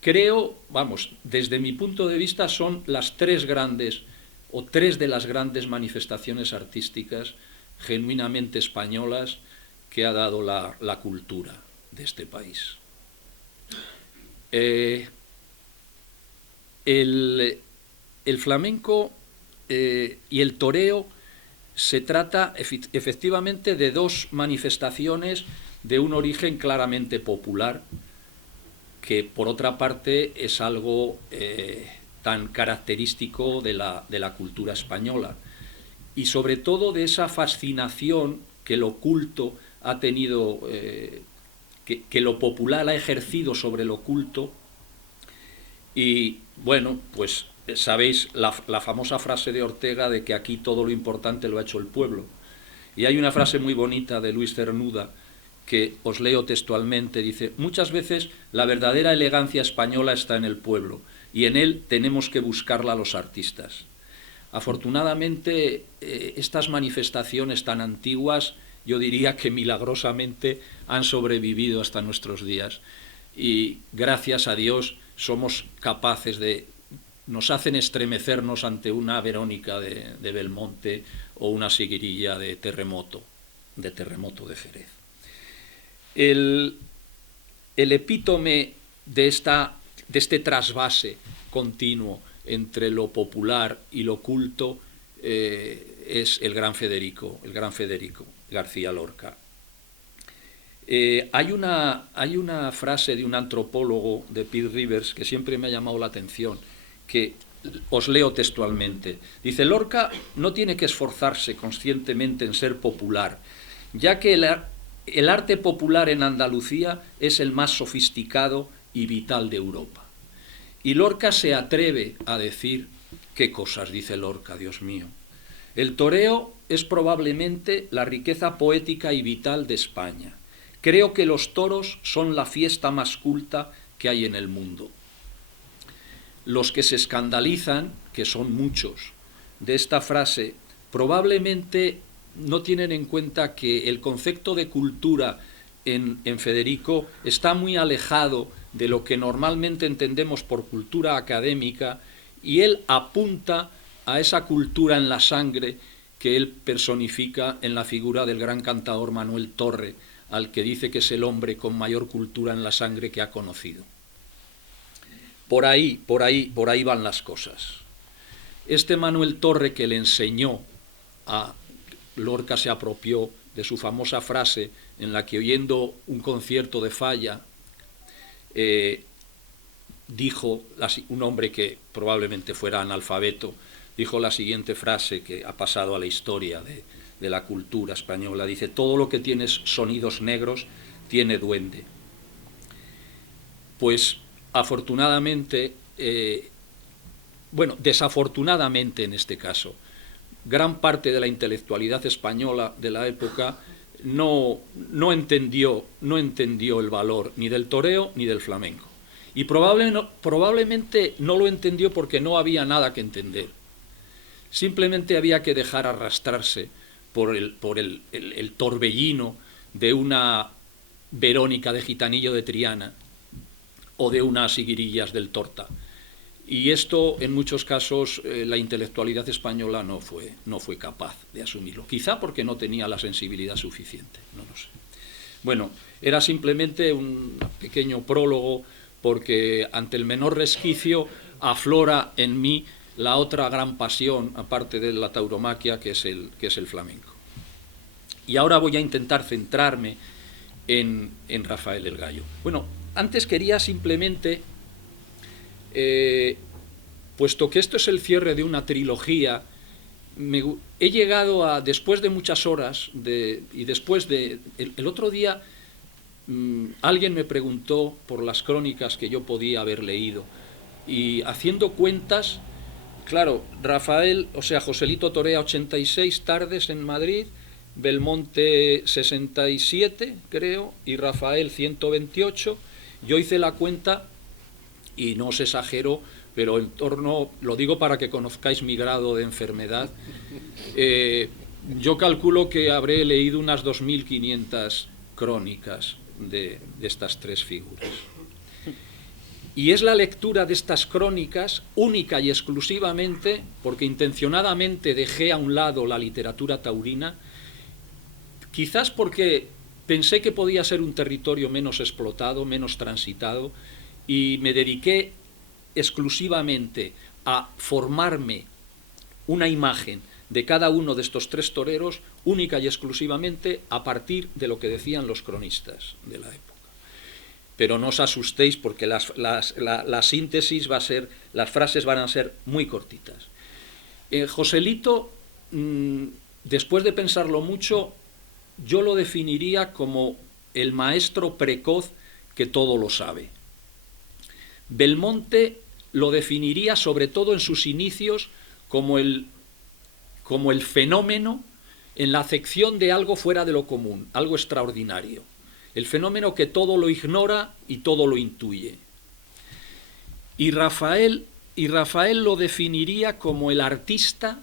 creo, vamos, desde mi punto de vista son las tres de las grandes manifestaciones artísticas genuinamente españolas que ha dado la cultura de este país. El flamenco y el toreo se trata efectivamente de dos manifestaciones de un origen claramente popular, que por otra parte es algo tan característico de la cultura española, y sobre todo de esa fascinación que lo culto ha tenido, que lo popular ha ejercido sobre lo culto. Y bueno, pues sabéis la famosa frase de Ortega de que aquí todo lo importante lo ha hecho el pueblo. Y hay una frase muy bonita de Luis Cernuda que os leo textualmente, dice, muchas veces la verdadera elegancia española está en el pueblo, y en él tenemos que buscarla los artistas. Afortunadamente, estas manifestaciones tan antiguas, yo diría que milagrosamente han sobrevivido hasta nuestros días, y gracias a Dios somos capaces nos hacen estremecernos ante una Verónica de Belmonte o una Seguirilla de Terremoto de Jerez. El epítome de este trasvase continuo entre lo popular y lo culto es el gran Federico García Lorca. Hay una frase de un antropólogo, de Pete Rivers, que siempre me ha llamado la atención, que os leo textualmente. Dice: Lorca no tiene que esforzarse conscientemente en ser popular, ya que el arte popular en Andalucía es el más sofisticado y vital de Europa. Y Lorca se atreve a decir, ¿qué cosas dice Lorca, Dios mío? El toreo es probablemente la riqueza poética y vital de España. Creo que los toros son la fiesta más culta que hay en el mundo. Los que se escandalizan, que son muchos, de esta frase, probablemente no tienen en cuenta que el concepto de cultura en Federico está muy alejado de lo que normalmente entendemos por cultura académica, y él apunta a esa cultura en la sangre que él personifica en la figura del gran cantador Manuel Torre, al que dice que es el hombre con mayor cultura en la sangre que ha conocido. Por ahí van las cosas. Este Manuel Torre, que le enseñó a Lorca, se apropió de su famosa frase en la que, oyendo un concierto de Falla, dijo, un hombre que probablemente fuera analfabeto, dijo la siguiente frase que ha pasado a la historia de la cultura española. Dice: todo lo que tiene sonidos negros tiene duende. Pues afortunadamente, desafortunadamente en este caso, gran parte de la intelectualidad española de la época no entendió el valor ni del toreo ni del flamenco. Y probablemente no lo entendió porque no había nada que entender. Simplemente había que dejar arrastrarse por el torbellino de una Verónica de Gitanillo de Triana o de unas Siguirillas del Torta. Y esto, en muchos casos, la intelectualidad española no fue capaz de asumirlo. Quizá porque no tenía la sensibilidad suficiente, no lo sé. Bueno, era simplemente un pequeño prólogo, porque ante el menor resquicio aflora en mí la otra gran pasión, aparte de la tauromaquia, que es el flamenco. Y ahora voy a intentar centrarme en Rafael el Gallo. Bueno, antes quería simplemente, puesto que esto es el cierre de una trilogía, he llegado a, después de muchas horas, y después de... El otro día alguien me preguntó por las crónicas que yo podía haber leído, y haciendo cuentas, claro, Joselito torea 86 tardes en Madrid, Belmonte 67, creo, y Rafael 128. Yo hice la cuenta, y no os exagero, pero en torno, lo digo para que conozcáis mi grado de enfermedad, yo calculo que habré leído unas 2.500 crónicas de estas tres figuras. Y es la lectura de estas crónicas, única y exclusivamente, porque intencionadamente dejé a un lado la literatura taurina, quizás porque pensé que podía ser un territorio menos explotado, menos transitado, y me dediqué exclusivamente a formarme una imagen de cada uno de estos tres toreros, única y exclusivamente a partir de lo que decían los cronistas de la época. Pero no os asustéis, porque la síntesis va a ser, las frases van a ser muy cortitas. Joselito, después de pensarlo mucho, yo lo definiría como el maestro precoz que todo lo sabe. Belmonte lo definiría, sobre todo en sus inicios, como el fenómeno en la acepción de algo fuera de lo común, algo extraordinario. El fenómeno que todo lo ignora y todo lo intuye. Y Rafael lo definiría como el artista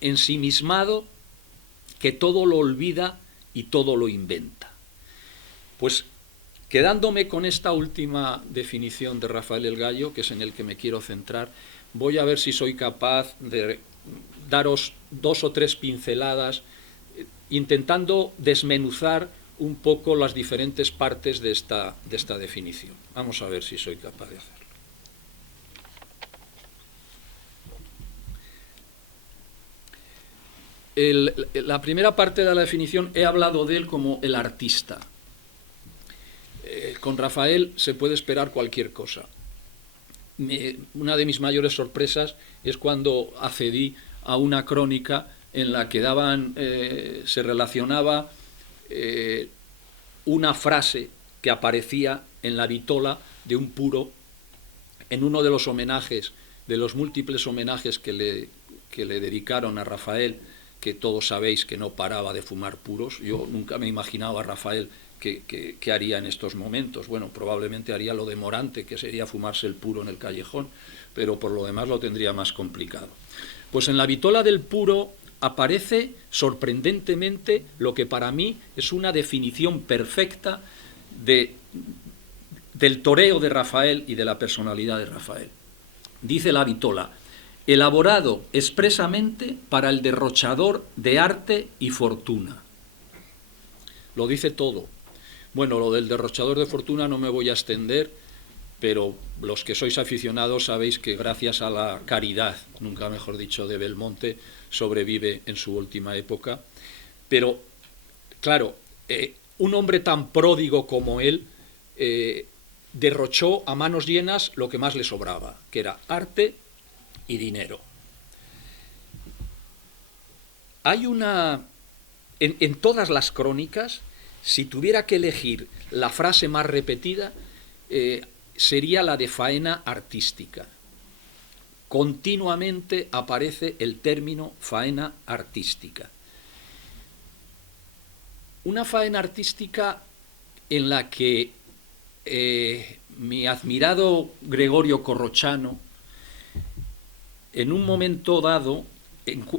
ensimismado que todo lo olvida y todo lo inventa. Pues quedándome con esta última definición de Rafael el Gallo, que es en el que me quiero centrar, voy a ver si soy capaz de daros 2 o 3 pinceladas, intentando desmenuzar un poco las diferentes partes de esta definición. Vamos a ver si soy capaz de hacerlo. La primera parte de la definición he hablado de él como el artista. Con Rafael se puede esperar cualquier cosa. Una de mis mayores sorpresas es cuando accedí a una crónica en la que se relacionaba una frase que aparecía en la vitola de un puro en uno de los homenajes, de los múltiples homenajes que le dedicaron a Rafael, que todos sabéis que no paraba de fumar puros. Yo nunca me imaginaba a Rafael qué haría en estos momentos. Bueno, probablemente haría lo de Morante, que sería fumarse el puro en el callejón, pero por lo demás lo tendría más complicado. Pues en la vitola del puro aparece sorprendentemente lo que para mí es una definición perfecta del toreo de Rafael y de la personalidad de Rafael. Dice la vitola: elaborado expresamente para el derrochador de arte y fortuna. Lo dice todo. Bueno, lo del derrochador de fortuna no me voy a extender, pero los que sois aficionados sabéis que gracias a la caridad, nunca mejor dicho, de Belmonte, sobrevive en su última época. Pero, claro, un hombre tan pródigo como él derrochó a manos llenas lo que más le sobraba, que era arte y dinero. Hay en todas las crónicas, si tuviera que elegir la frase más repetida, sería la de faena artística. Continuamente aparece el término faena artística. Una faena artística en la que mi admirado Gregorio Corrochano, en un momento dado,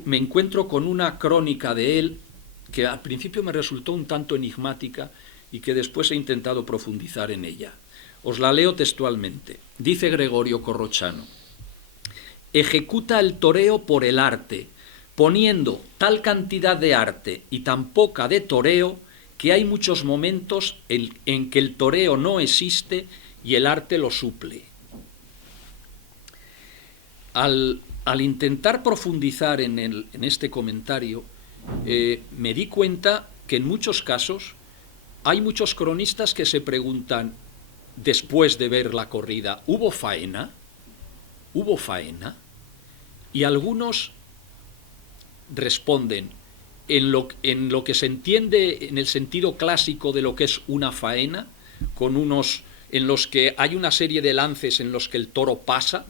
me encuentro con una crónica de él que al principio me resultó un tanto enigmática y que después he intentado profundizar en ella. Os la leo textualmente. Dice Gregorio Corrochano: ejecuta el toreo por el arte, poniendo tal cantidad de arte y tan poca de toreo que hay muchos momentos en que el toreo no existe y el arte lo suple. Al intentar profundizar en este comentario, me di cuenta que en muchos casos hay muchos cronistas que se preguntan, después de ver la corrida, ¿hubo faena? ¿Hubo faena? Y algunos responden, en lo que se entiende en el sentido clásico de lo que es una faena, en los que hay una serie de lances en los que el toro pasa.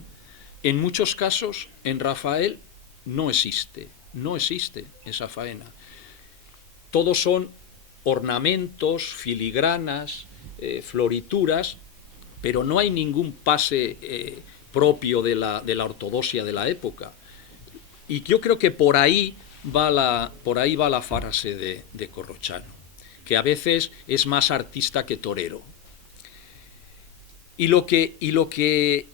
En muchos casos, en Rafael no existe esa faena. Todos son ornamentos, filigranas, florituras, pero no hay ningún pase propio de la ortodoxia de la época. Y yo creo que por ahí va la frase de Corrochano, que a veces es más artista que torero. Y lo que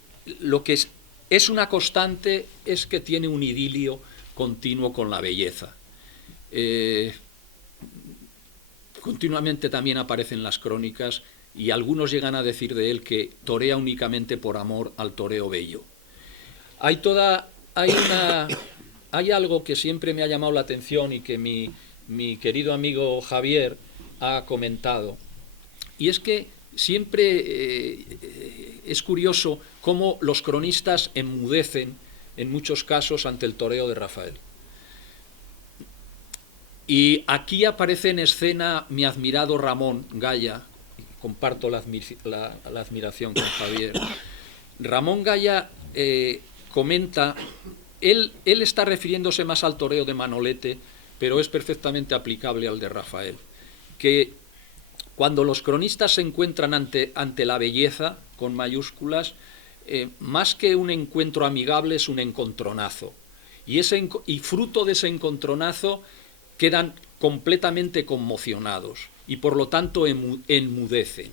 es una constante es que tiene un idilio continuo con la belleza. Continuamente también aparecen las crónicas y algunos llegan a decir de él que torea únicamente por amor al toreo bello. Hay algo que siempre me ha llamado la atención y que mi querido amigo Javier ha comentado, y es que siempre es curioso cómo los cronistas enmudecen en muchos casos ante el toreo de Rafael. Y aquí aparece en escena mi admirado Ramón Gaya, comparto la admiración con Javier. Ramón Gaya comenta, él está refiriéndose más al toreo de Manolete, pero es perfectamente aplicable al de Rafael, que cuando los cronistas se encuentran ante la belleza, con mayúsculas, más que un encuentro amigable, es un encontronazo. Y fruto de ese encontronazo quedan completamente conmocionados y por lo tanto enmudecen.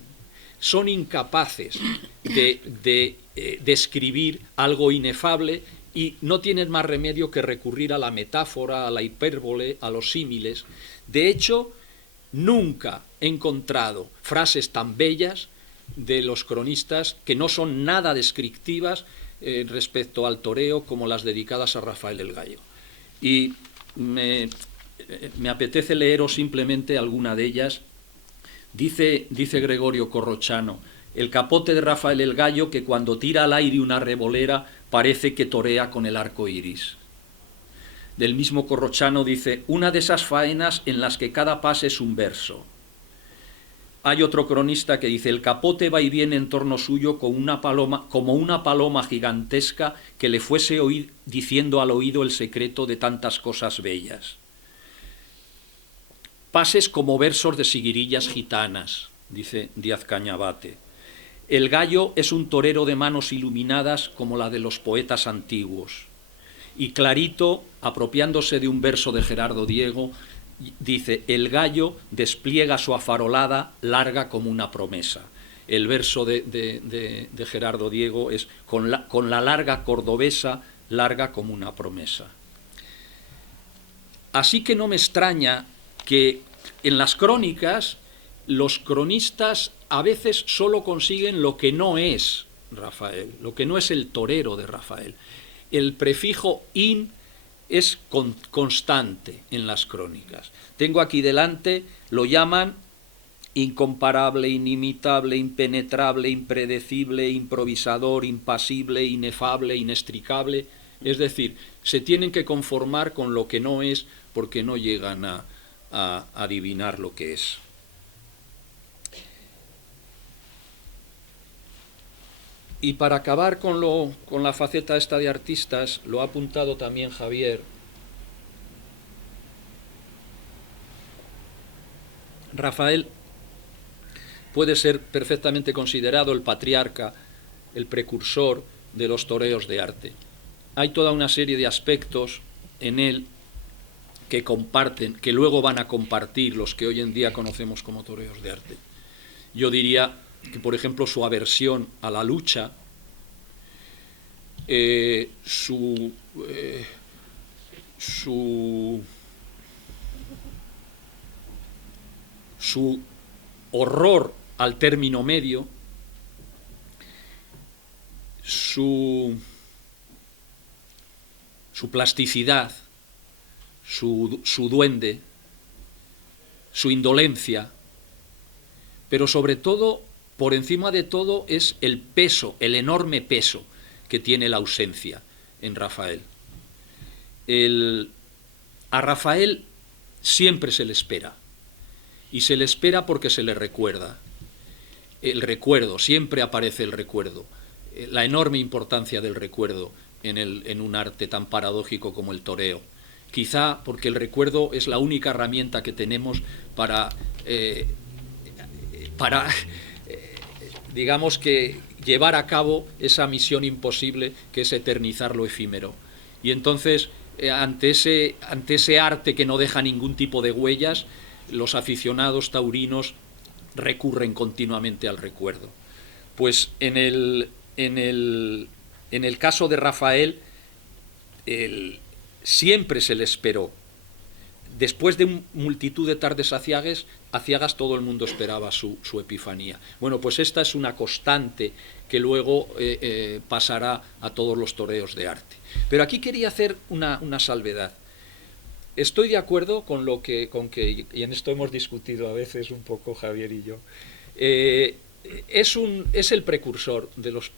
Son incapaces de describir algo inefable y no tienen más remedio que recurrir a la metáfora, a la hipérbole, a los símiles. De hecho, nunca he encontrado frases tan bellas de los cronistas que no son nada descriptivas respecto al toreo como las dedicadas a Rafael el Gallo. Y me apetece leeros simplemente alguna de ellas. Dice Gregorio Corrochano: el capote de Rafael el Gallo, que cuando tira al aire una revolera parece que torea con el arco iris. Del mismo Corrochano dice: una de esas faenas en las que cada pase es un verso. Hay otro cronista que dice: el capote va y viene en torno suyo como una paloma gigantesca que le fuese diciendo al oído el secreto de tantas cosas bellas. Pases como versos de siguirillas gitanas, dice Díaz Cañabate. El Gallo es un torero de manos iluminadas como la de los poetas antiguos. Y Clarito, apropiándose de un verso de Gerardo Diego, dice: el Gallo despliega su afarolada larga como una promesa. El verso de Gerardo Diego es: con la larga cordobesa, larga como una promesa. Así que no me extraña que en las crónicas los cronistas a veces solo consiguen lo que no es Rafael, lo que no es el torero de Rafael. El prefijo in es constante en las crónicas. Tengo aquí delante, lo llaman incomparable, inimitable, impenetrable, impredecible, improvisador, impasible, inefable, inextricable. Es decir, se tienen que conformar con lo que no es porque no llegan a adivinar lo que es. Y para acabar con la faceta esta de artistas, lo ha apuntado también Javier, Rafael puede ser perfectamente considerado el patriarca, el precursor de los toreos de arte. Hay toda una serie de aspectos en él que comparten, que luego van a compartir los que hoy en día conocemos como toreos de arte. Yo diría que, por ejemplo, su aversión a la lucha, su horror al término medio, su plasticidad, su duende, su indolencia, pero sobre todo, por encima de todo, es el peso, el enorme peso que tiene la ausencia en Rafael. A Rafael siempre se le espera, y se le espera porque se le recuerda. El recuerdo, siempre aparece el recuerdo, la enorme importancia del recuerdo en un arte tan paradójico como el toreo. Quizá porque el recuerdo es la única herramienta que tenemos para digamos que llevar a cabo esa misión imposible que es eternizar lo efímero. Y entonces, ante ese arte que no deja ningún tipo de huellas, los aficionados taurinos recurren continuamente al recuerdo. Pues en el caso de Rafael, siempre se le esperó. Después de multitud de tardes aciagas, todo el mundo esperaba su epifanía. Bueno, pues esta es una constante que luego pasará a todos los toreos de arte. Pero aquí quería hacer una salvedad. Estoy de acuerdo con que, y en esto hemos discutido a veces un poco Javier y yo, es el precursor de los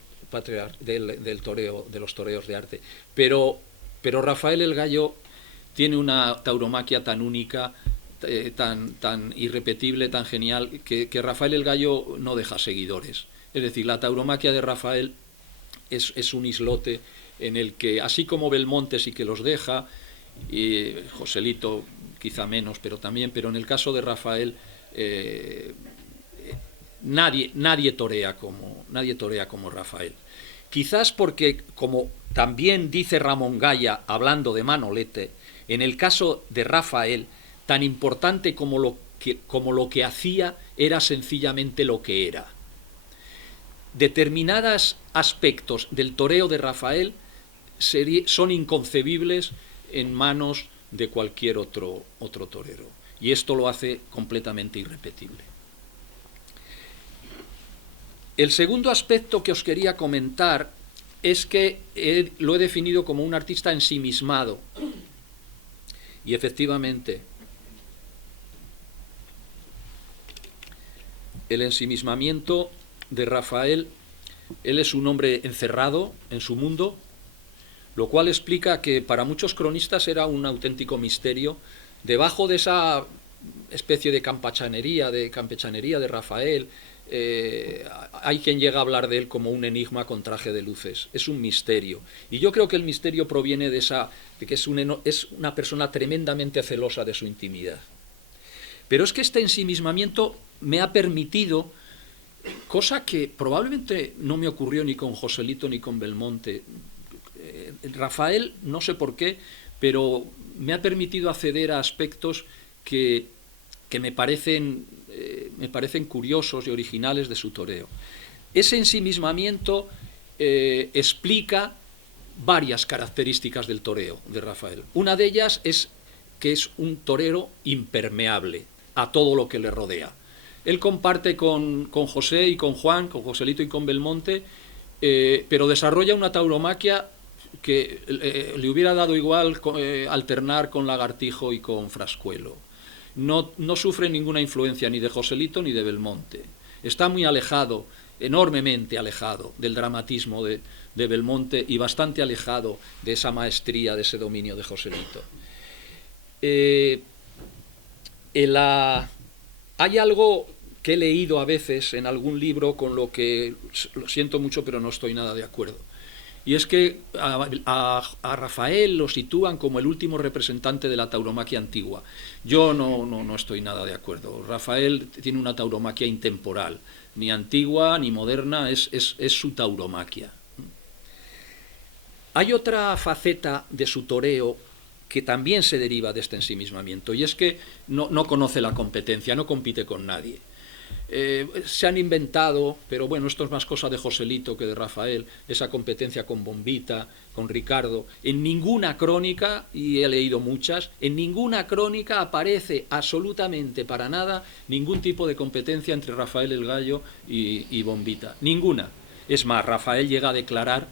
del toreo, de los toreos de arte, pero Rafael el Gallo tiene una tauromaquia tan única, tan irrepetible, tan genial, que Rafael el Gallo no deja seguidores. Es decir, la tauromaquia de Rafael es un islote en el que, así como Belmonte sí que los deja, y Joselito quizá menos, pero en el caso de Rafael nadie torea como Rafael. Quizás porque, como también dice Ramón Gaya, hablando de Manolete, en el caso de Rafael, tan importante como lo que hacía era sencillamente lo que era. Determinados aspectos del toreo de Rafael son inconcebibles en manos de cualquier otro torero. Y esto lo hace completamente irrepetible. El segundo aspecto que os quería comentar es que lo he definido como un artista ensimismado. Y efectivamente, el ensimismamiento de Rafael, él es un hombre encerrado en su mundo, lo cual explica que para muchos cronistas era un auténtico misterio. Debajo de esa especie de campechanería de Rafael, hay quien llega a hablar de él como un enigma con traje de luces. Es un misterio. Y yo creo que el misterio proviene de que es una persona tremendamente celosa de su intimidad. Pero es que este ensimismamiento me ha permitido, cosa que probablemente no me ocurrió ni con Joselito ni con Belmonte. Rafael, no sé por qué, pero me ha permitido acceder a aspectos que me parecen curiosos y originales de su toreo. Ese ensimismamiento explica varias características del toreo de Rafael. Una de ellas es que es un torero impermeable a todo lo que le rodea. Él comparte con José y con Juan, con Joselito y con Belmonte, pero desarrolla una tauromaquia que le hubiera dado igual alternar con Lagartijo y con Frascuelo. No sufre ninguna influencia ni de Joselito ni de Belmonte. Está muy alejado, enormemente alejado del dramatismo de Belmonte y bastante alejado de esa maestría, de ese dominio de Joselito. Hay algo que he leído a veces en algún libro con lo que lo siento mucho, pero no estoy nada de acuerdo. Y es que a Rafael lo sitúan como el último representante de la tauromaquia antigua. Yo no estoy nada de acuerdo. Rafael tiene una tauromaquia intemporal, ni antigua ni moderna, es su tauromaquia. Hay otra faceta de su toreo que también se deriva de este ensimismamiento, y es que no conoce la competencia, no compite con nadie. Se han inventado, pero bueno, esto es más cosa de Joselito que de Rafael, esa competencia con Bombita, con Ricardo. En ninguna crónica, y he leído muchas, en ninguna crónica aparece absolutamente para nada ningún tipo de competencia entre Rafael el Gallo y Bombita. Ninguna. Es más, Rafael llega a declarar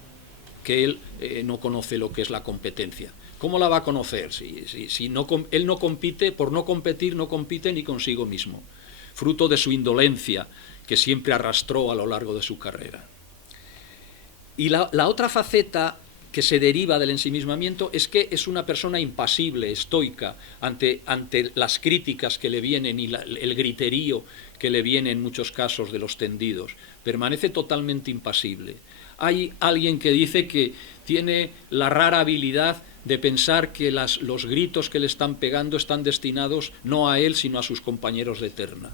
que él no conoce lo que es la competencia. ¿Cómo la va a conocer? Si no, él no compite, por no competir, no compite ni consigo mismo, fruto de su indolencia que siempre arrastró a lo largo de su carrera. Y la otra faceta que se deriva del ensimismamiento es que es una persona impasible, estoica, ante las críticas que le vienen y el griterío que le viene en muchos casos de los tendidos. Permanece totalmente impasible. Hay alguien que dice que tiene la rara habilidad de pensar que los gritos que le están pegando están destinados no a él, sino a sus compañeros de terna.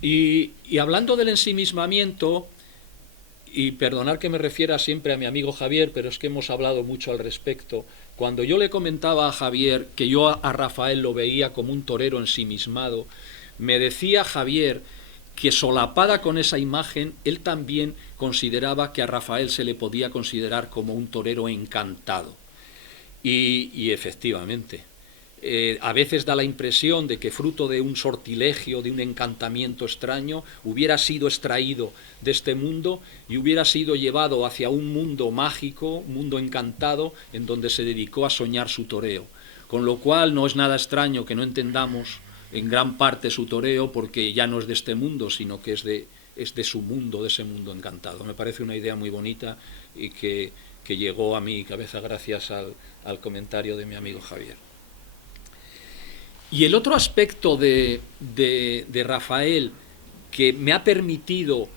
Y hablando del ensimismamiento, y perdonar que me refiera siempre a mi amigo Javier, pero es que hemos hablado mucho al respecto, cuando yo le comentaba a Javier que yo a Rafael lo veía como un torero ensimismado, me decía Javier que solapada con esa imagen, él también consideraba que a Rafael se le podía considerar como un torero encantado. Y efectivamente, a veces da la impresión de que fruto de un sortilegio, de un encantamiento extraño, hubiera sido extraído de este mundo y hubiera sido llevado hacia un mundo mágico, un mundo encantado, en donde se dedicó a soñar su toreo. Con lo cual no es nada extraño que no entendamos en gran parte su toreo, porque ya no es de este mundo, sino que es de su mundo, de ese mundo encantado. Me parece una idea muy bonita y que llegó a mi cabeza gracias al comentario de mi amigo Javier. Y el otro aspecto de Rafael que me ha permitido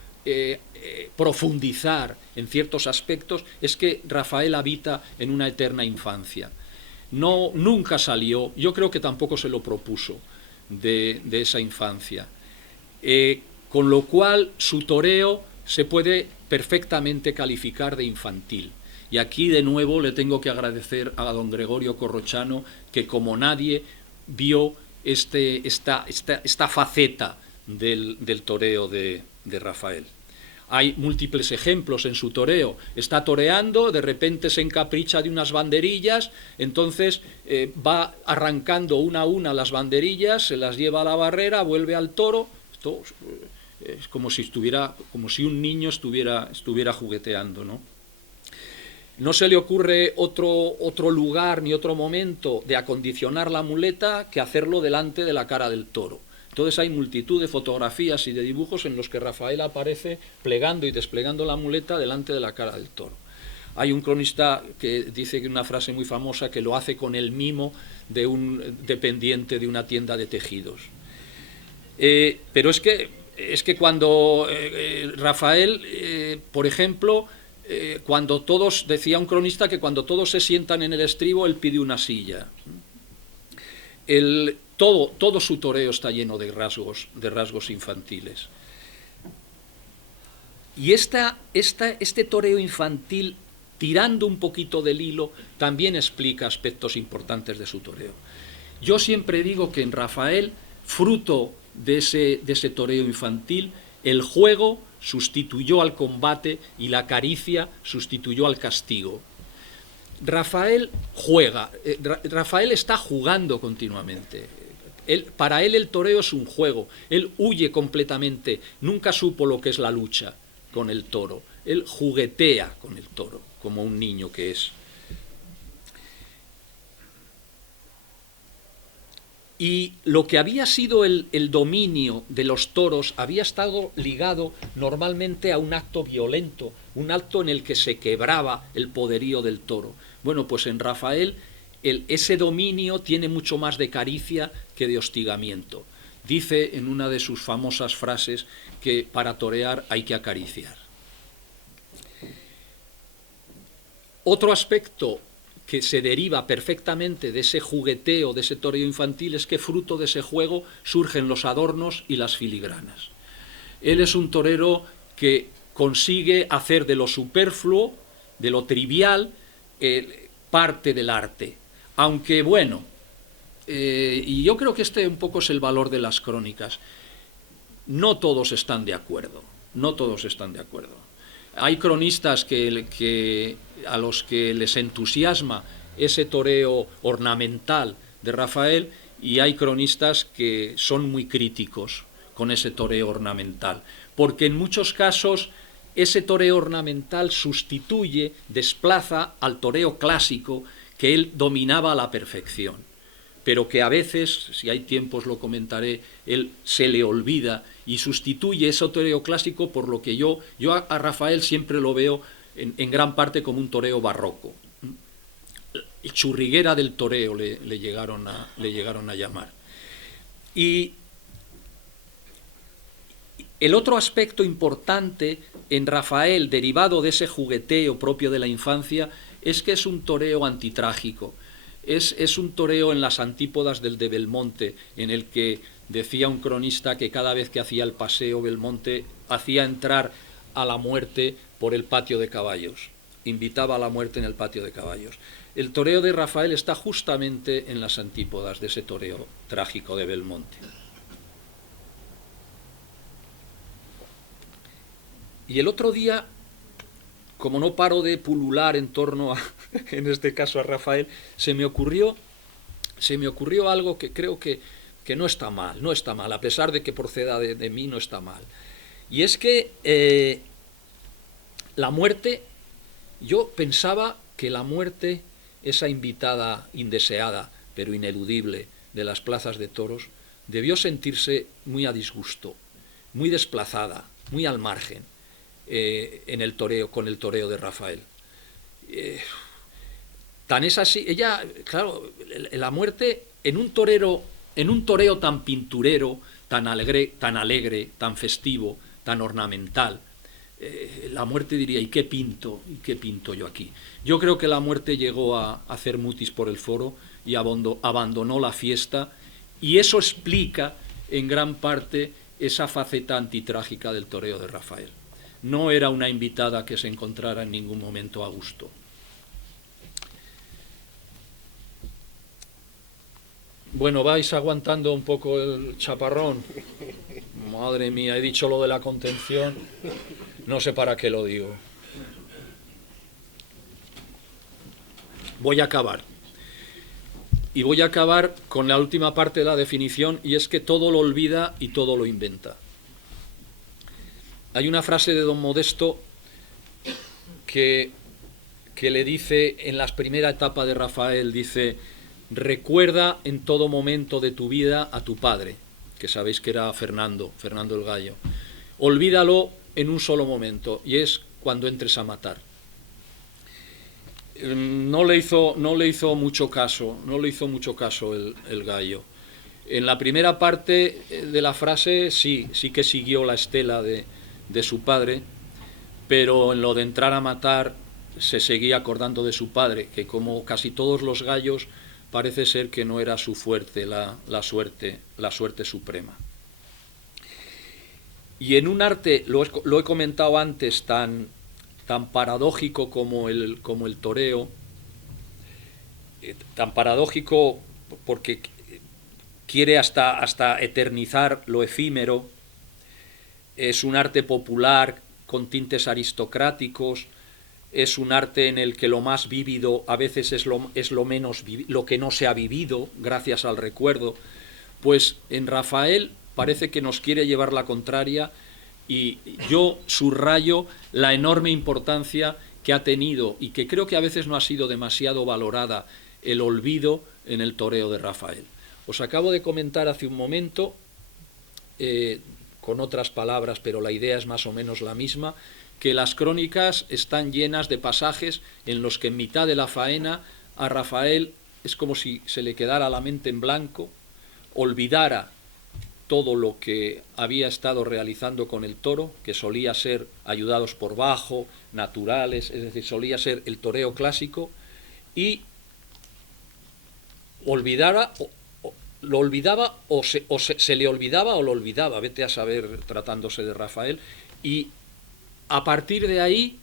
profundizar en ciertos aspectos es que Rafael habita en una eterna infancia. Nunca salió, yo creo que tampoco se lo propuso, de esa infancia, con lo cual su toreo se puede perfectamente calificar de infantil. Y aquí de nuevo le tengo que agradecer a don Gregorio Corrochano, que como nadie vio esta faceta del toreo de Rafael. Hay múltiples ejemplos en su toreo. Está toreando, de repente se encapricha de unas banderillas, entonces va arrancando una a una las banderillas, se las lleva a la barrera, vuelve al toro. Esto es como si un niño estuviera jugueteando, ¿no? No se le ocurre otro lugar ni otro momento de acondicionar la muleta que hacerlo delante de la cara del toro. Entonces hay multitud de fotografías y de dibujos en los que Rafael aparece plegando y desplegando la muleta delante de la cara del toro. Hay un cronista que dice una frase muy famosa que lo hace con el mimo de un dependiente de una tienda de tejidos. Pero es que cuando Rafael, por ejemplo, cuando todos, decía un cronista que cuando todos se sientan en el estribo, él pide una silla. Todo su toreo está lleno de rasgos infantiles. Y este toreo infantil, tirando un poquito del hilo, también explica aspectos importantes de su toreo. Yo siempre digo que en Rafael, fruto de ese toreo infantil, el juego sustituyó al combate y la caricia sustituyó al castigo. Rafael juega, Rafael está jugando continuamente. Para él el toreo es un juego, él huye completamente, nunca supo lo que es la lucha con el toro, él juguetea con el toro, como un niño que es. Y lo que había sido el dominio de los toros había estado ligado normalmente a un acto violento, un acto en el que se quebraba el poderío del toro. Bueno, pues en Rafael ese dominio tiene mucho más de caricia que de hostigamiento. Dice en una de sus famosas frases que para torear hay que acariciar. Otro aspecto que se deriva perfectamente de ese jugueteo, de ese toreo infantil, es que fruto de ese juego surgen los adornos y las filigranas. Él es un torero que consigue hacer de lo superfluo, de lo trivial, parte del arte. Aunque bueno, y yo creo que un poco es el valor de las crónicas, no todos están de acuerdo, no todos están de acuerdo. Hay cronistas a los que les entusiasma ese toreo ornamental de Rafael y hay cronistas que son muy críticos con ese toreo ornamental, porque en muchos casos ese toreo ornamental sustituye, desplaza al toreo clásico que él dominaba a la perfección, pero que a veces, si hay tiempos lo comentaré, él se le olvida y sustituye ese toreo clásico por lo que yo a Rafael siempre lo veo en gran parte como un toreo barroco. Churriguera del toreo le llegaron a llamar. Y el otro aspecto importante en Rafael, derivado de ese jugueteo propio de la infancia, es que es un toreo antitrágico. Es un toreo en las antípodas del de Belmonte, en el que decía un cronista que cada vez que hacía el paseo Belmonte hacía entrar a la muerte por el patio de caballos, invitaba a la muerte en el patio de caballos. El toreo de Rafael está justamente en las antípodas de ese toreo trágico de Belmonte. Y el otro día, como no paro de pulular en torno a, en este caso a Rafael, se me ocurrió algo que creo que no está mal, a pesar de que proceda de mí, no está mal. Y es que la muerte, yo pensaba que la muerte, esa invitada indeseada, pero ineludible, de las plazas de toros, debió sentirse muy a disgusto, muy desplazada, muy al margen, en el toreo, con el toreo de Rafael. Tan es así, ella, claro, la muerte en un toreo tan pinturero, tan alegre, tan festivo, tan ornamental, la muerte diría, ¿y qué pinto yo aquí? Yo creo que la muerte llegó a hacer mutis por el foro y abandonó la fiesta, y eso explica en gran parte esa faceta antitrágica del toreo de Rafael. no era una invitada que se encontrara en ningún momento a gusto. Bueno, vais aguantando un poco el chaparrón. Madre mía, he dicho lo de la contención, no sé para qué lo digo. Voy a acabar. Y voy a acabar con la última parte de la definición, y es que todo lo olvida y todo lo inventa. Hay una frase de don Modesto que le dice en la primera etapa de Rafael, dice: recuerda en todo momento de tu vida a tu padre, que sabéis que era Fernando el Gallo. Olvídalo en un solo momento, y es cuando entres a matar. No le hizo mucho caso el Gallo. En la primera parte de la frase sí que siguió la estela de su padre, pero en lo de entrar a matar se seguía acordando de su padre, que como casi todos los gallos parece ser que no era su fuerte, la suerte suprema. Y en un arte, lo he comentado antes, tan paradójico como el toreo, tan paradójico porque quiere hasta eternizar lo efímero, es un arte popular con tintes aristocráticos, es un arte en el que lo más vívido a veces es lo que no se ha vivido gracias al recuerdo. Pues en Rafael parece que nos quiere llevar la contraria, y yo subrayo la enorme importancia que ha tenido, y que creo que a veces no ha sido demasiado valorada, el olvido en el toreo de Rafael. Os acabo de comentar hace un momento, con otras palabras, pero la idea es más o menos la misma, que las crónicas están llenas de pasajes en los que en mitad de la faena a Rafael es como si se le quedara la mente en blanco, olvidara todo lo que había estado realizando con el toro, que solía ser ayudados por bajo, naturales, es decir, solía ser el toreo clásico, y lo olvidaba o se le olvidaba o lo olvidaba, vete a saber, tratándose de Rafael, y a partir de ahí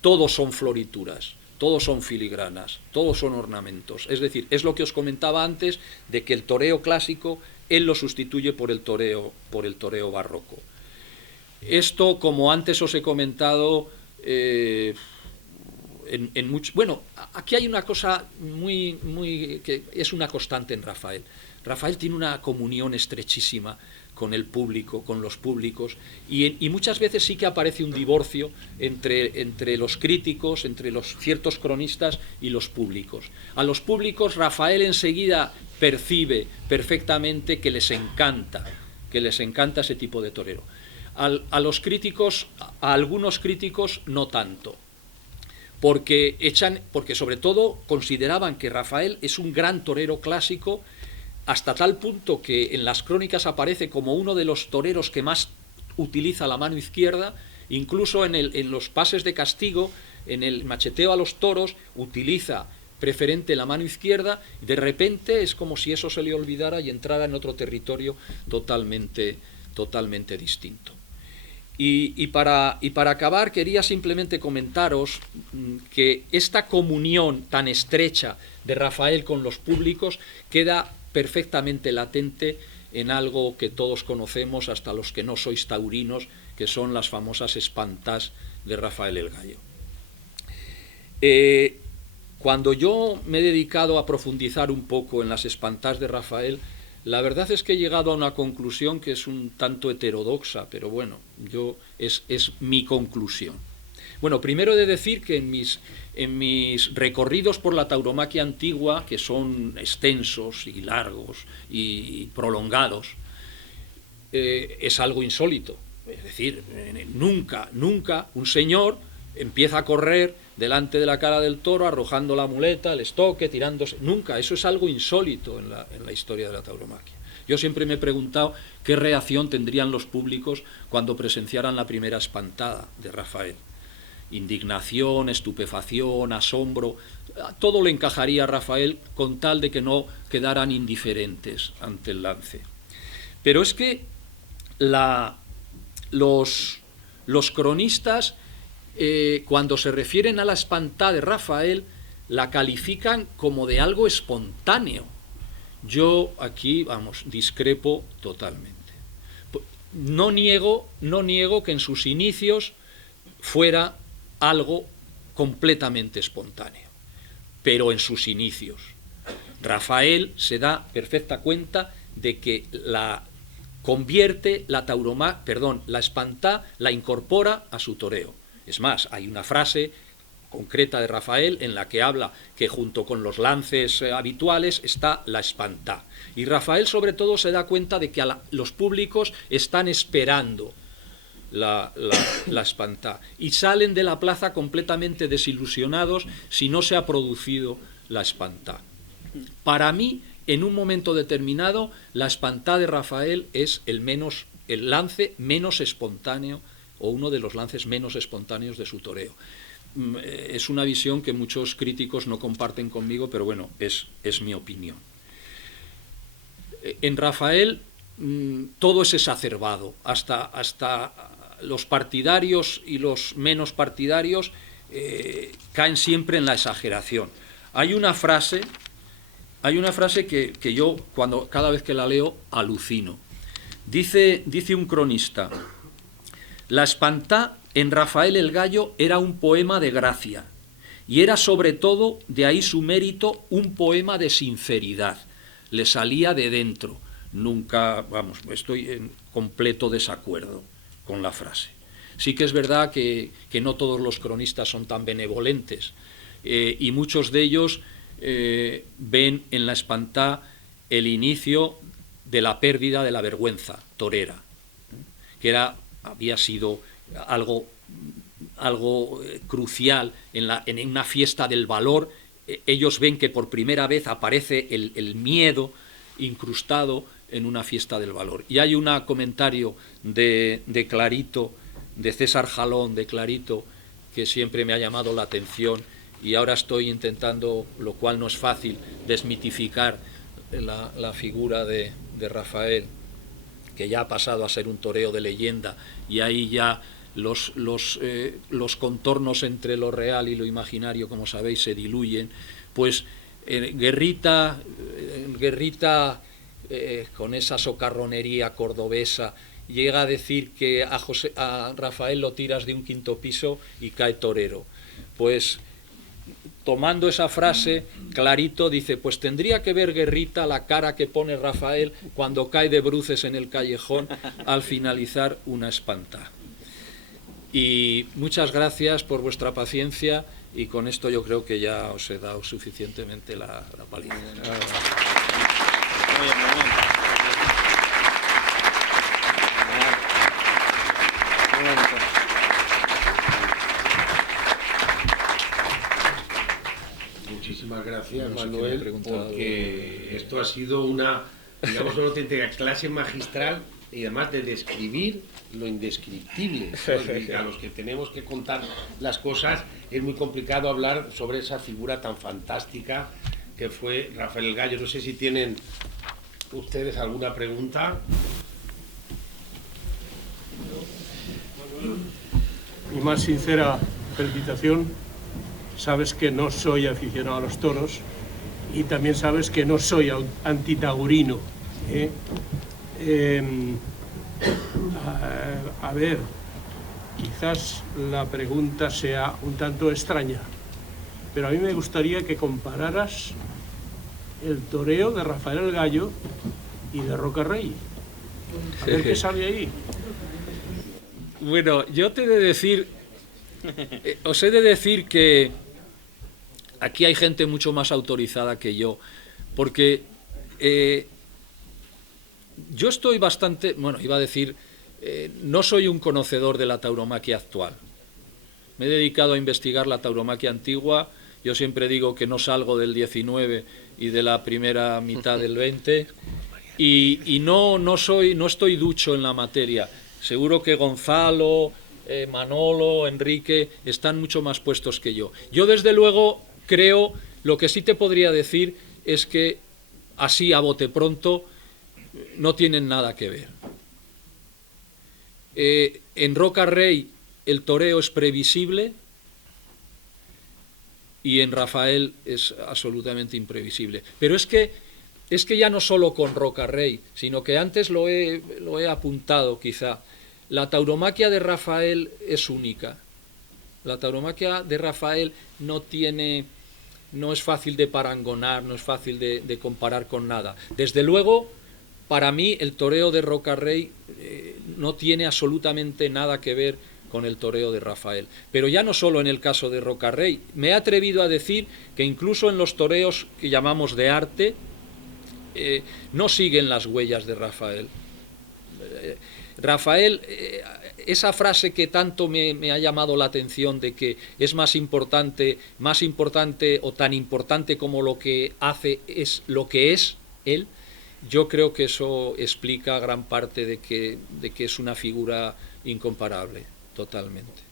todos son florituras, todos son filigranas, todos son ornamentos. Es decir, es lo que os comentaba antes de que el toreo clásico él lo sustituye por el toreo barroco. Esto, como antes os he comentado, bueno, aquí hay una cosa muy que es una constante en Rafael. Rafael tiene una comunión estrechísima con el público, con los públicos, y muchas veces sí que aparece un divorcio entre los críticos, entre los ciertos cronistas y los públicos. A los públicos Rafael enseguida percibe perfectamente que les encanta ese tipo de torero. A los críticos, a algunos críticos no tanto, porque sobre todo consideraban que Rafael es un gran torero clásico, hasta tal punto que en las crónicas aparece como uno de los toreros que más utiliza la mano izquierda, incluso en los pases de castigo, en el macheteo a los toros, utiliza preferente la mano izquierda. De repente es como si eso se le olvidara y entrara en otro territorio totalmente distinto. Y para acabar, quería simplemente comentaros que esta comunión tan estrecha de Rafael con los públicos queda perfectamente latente en algo que todos conocemos, hasta los que no sois taurinos, que son las famosas espantás de Rafael el Gallo. Cuando yo me he dedicado a profundizar un poco en las espantás de Rafael, la verdad es que he llegado a una conclusión que es un tanto heterodoxa, pero bueno, es mi conclusión. Bueno, primero he de decir que en mis recorridos por la tauromaquia antigua, que son extensos y largos y prolongados, es algo insólito. Es decir, nunca un señor empieza a correr delante de la cara del toro, arrojando la muleta, el estoque, tirándose. Nunca, eso es algo insólito en la historia de la tauromaquia. Yo siempre me he preguntado qué reacción tendrían los públicos cuando presenciaran la primera espantada de Rafael. Indignación, estupefacción, asombro, todo le encajaría a Rafael con tal de que no quedaran indiferentes ante el lance. Pero es que los los cronistas, cuando se refieren a la espantá de Rafael, la califican como de algo espontáneo. Yo aquí, vamos, discrepo totalmente. No niego que en sus inicios fuera algo completamente espontáneo, pero en sus inicios. Rafael se da perfecta cuenta de que la convierte la espantá la incorpora a su toreo. Es más, hay una frase concreta de Rafael en la que habla que junto con los lances habituales está la espantá. Y Rafael sobre todo se da cuenta de que los públicos están esperando la espantá y salen de la plaza completamente desilusionados si no se ha producido la espantá. Para mí, en un momento determinado, la espantá de Rafael es el lance menos espontáneo, o uno de los lances menos espontáneos de su toreo. Es una visión que muchos críticos no comparten conmigo, pero bueno, es mi opinión. En Rafael todo es exacerbado, hasta los partidarios y los menos partidarios caen siempre en la exageración. Hay una frase que yo, cada vez que la leo, alucino. Dice un cronista: la espantá en Rafael el Gallo era un poema de gracia, y era sobre todo, de ahí su mérito, un poema de sinceridad. Le salía de dentro. Nunca, vamos, estoy en completo desacuerdo con la frase. Sí que es verdad que no todos los cronistas son tan benevolentes, y muchos de ellos ven en la espantá el inicio de la pérdida de la vergüenza torera, que había sido algo crucial en una fiesta del valor. Ellos ven que por primera vez aparece el miedo incrustado en una fiesta del valor. Y hay un comentario de Clarito, de César Jalón, de Clarito, que siempre me ha llamado la atención, y ahora estoy intentando, lo cual no es fácil, desmitificar la figura de Rafael, que ya ha pasado a ser un toreo de leyenda, y ahí ya los contornos entre lo real y lo imaginario, como sabéis, se diluyen. Pues Guerrita, con esa socarronería cordobesa, llega a decir que a Rafael lo tiras de un quinto piso y cae torero. Pues tomando esa frase, Clarito dice: pues tendría que ver Guerrita la cara que pone Rafael cuando cae de bruces en el callejón al finalizar una espantá. Y muchas gracias por vuestra paciencia, y con esto yo creo que ya os he dado suficientemente la paliza. Muy bien, muy bien. Muchísimas gracias, No sé Manuel, quién me ha preguntado. porque esto ha sido una auténtica clase magistral, y además de describir lo indescriptible. A los que tenemos que contar las cosas es muy complicado hablar sobre esa figura tan fantástica que fue Rafael el Gallo. No sé si tienen ustedes alguna pregunta. Mi más sincera felicitación. Sabes que no soy aficionado a los toros, y también sabes que no soy antitaurino. A ver, quizás la pregunta sea un tanto extraña, pero a mí me gustaría que compararas el toreo de Rafael el Gallo y de Roca Rey. A ver qué sale ahí. Bueno, yo te he de decir, os he de decir que aquí hay gente mucho más autorizada que yo, porque yo estoy bastante, bueno, iba a decir, no soy un conocedor de la tauromaquia actual. Me he dedicado a investigar la tauromaquia antigua. Yo siempre digo que no salgo del 19 y de la primera mitad del 20, y no estoy ducho en la materia. Seguro que Gonzalo, Manolo, Enrique están mucho más puestos que yo. Yo desde luego creo, lo que sí te podría decir es que así a bote pronto no tienen nada que ver. En Roca Rey el toreo es previsible y en Rafael es absolutamente imprevisible. Pero es que ya no solo con Rocarrey, sino que antes lo he apuntado quizá, la tauromaquia de Rafael es única. La tauromaquia de Rafael no es fácil de parangonar, no es fácil de comparar con nada. Desde luego, para mí el toreo de Rocarrey no tiene absolutamente nada que ver con el toreo de Rafael. Pero ya no solo en el caso de Rocarrey, me he atrevido a decir que incluso en los toreos que llamamos de arte, no siguen las huellas de Rafael. Rafael, esa frase que tanto me ha llamado la atención de que es más importante o tan importante como lo que hace es lo que es él, yo creo que eso explica gran parte de que es una figura incomparable, totalmente.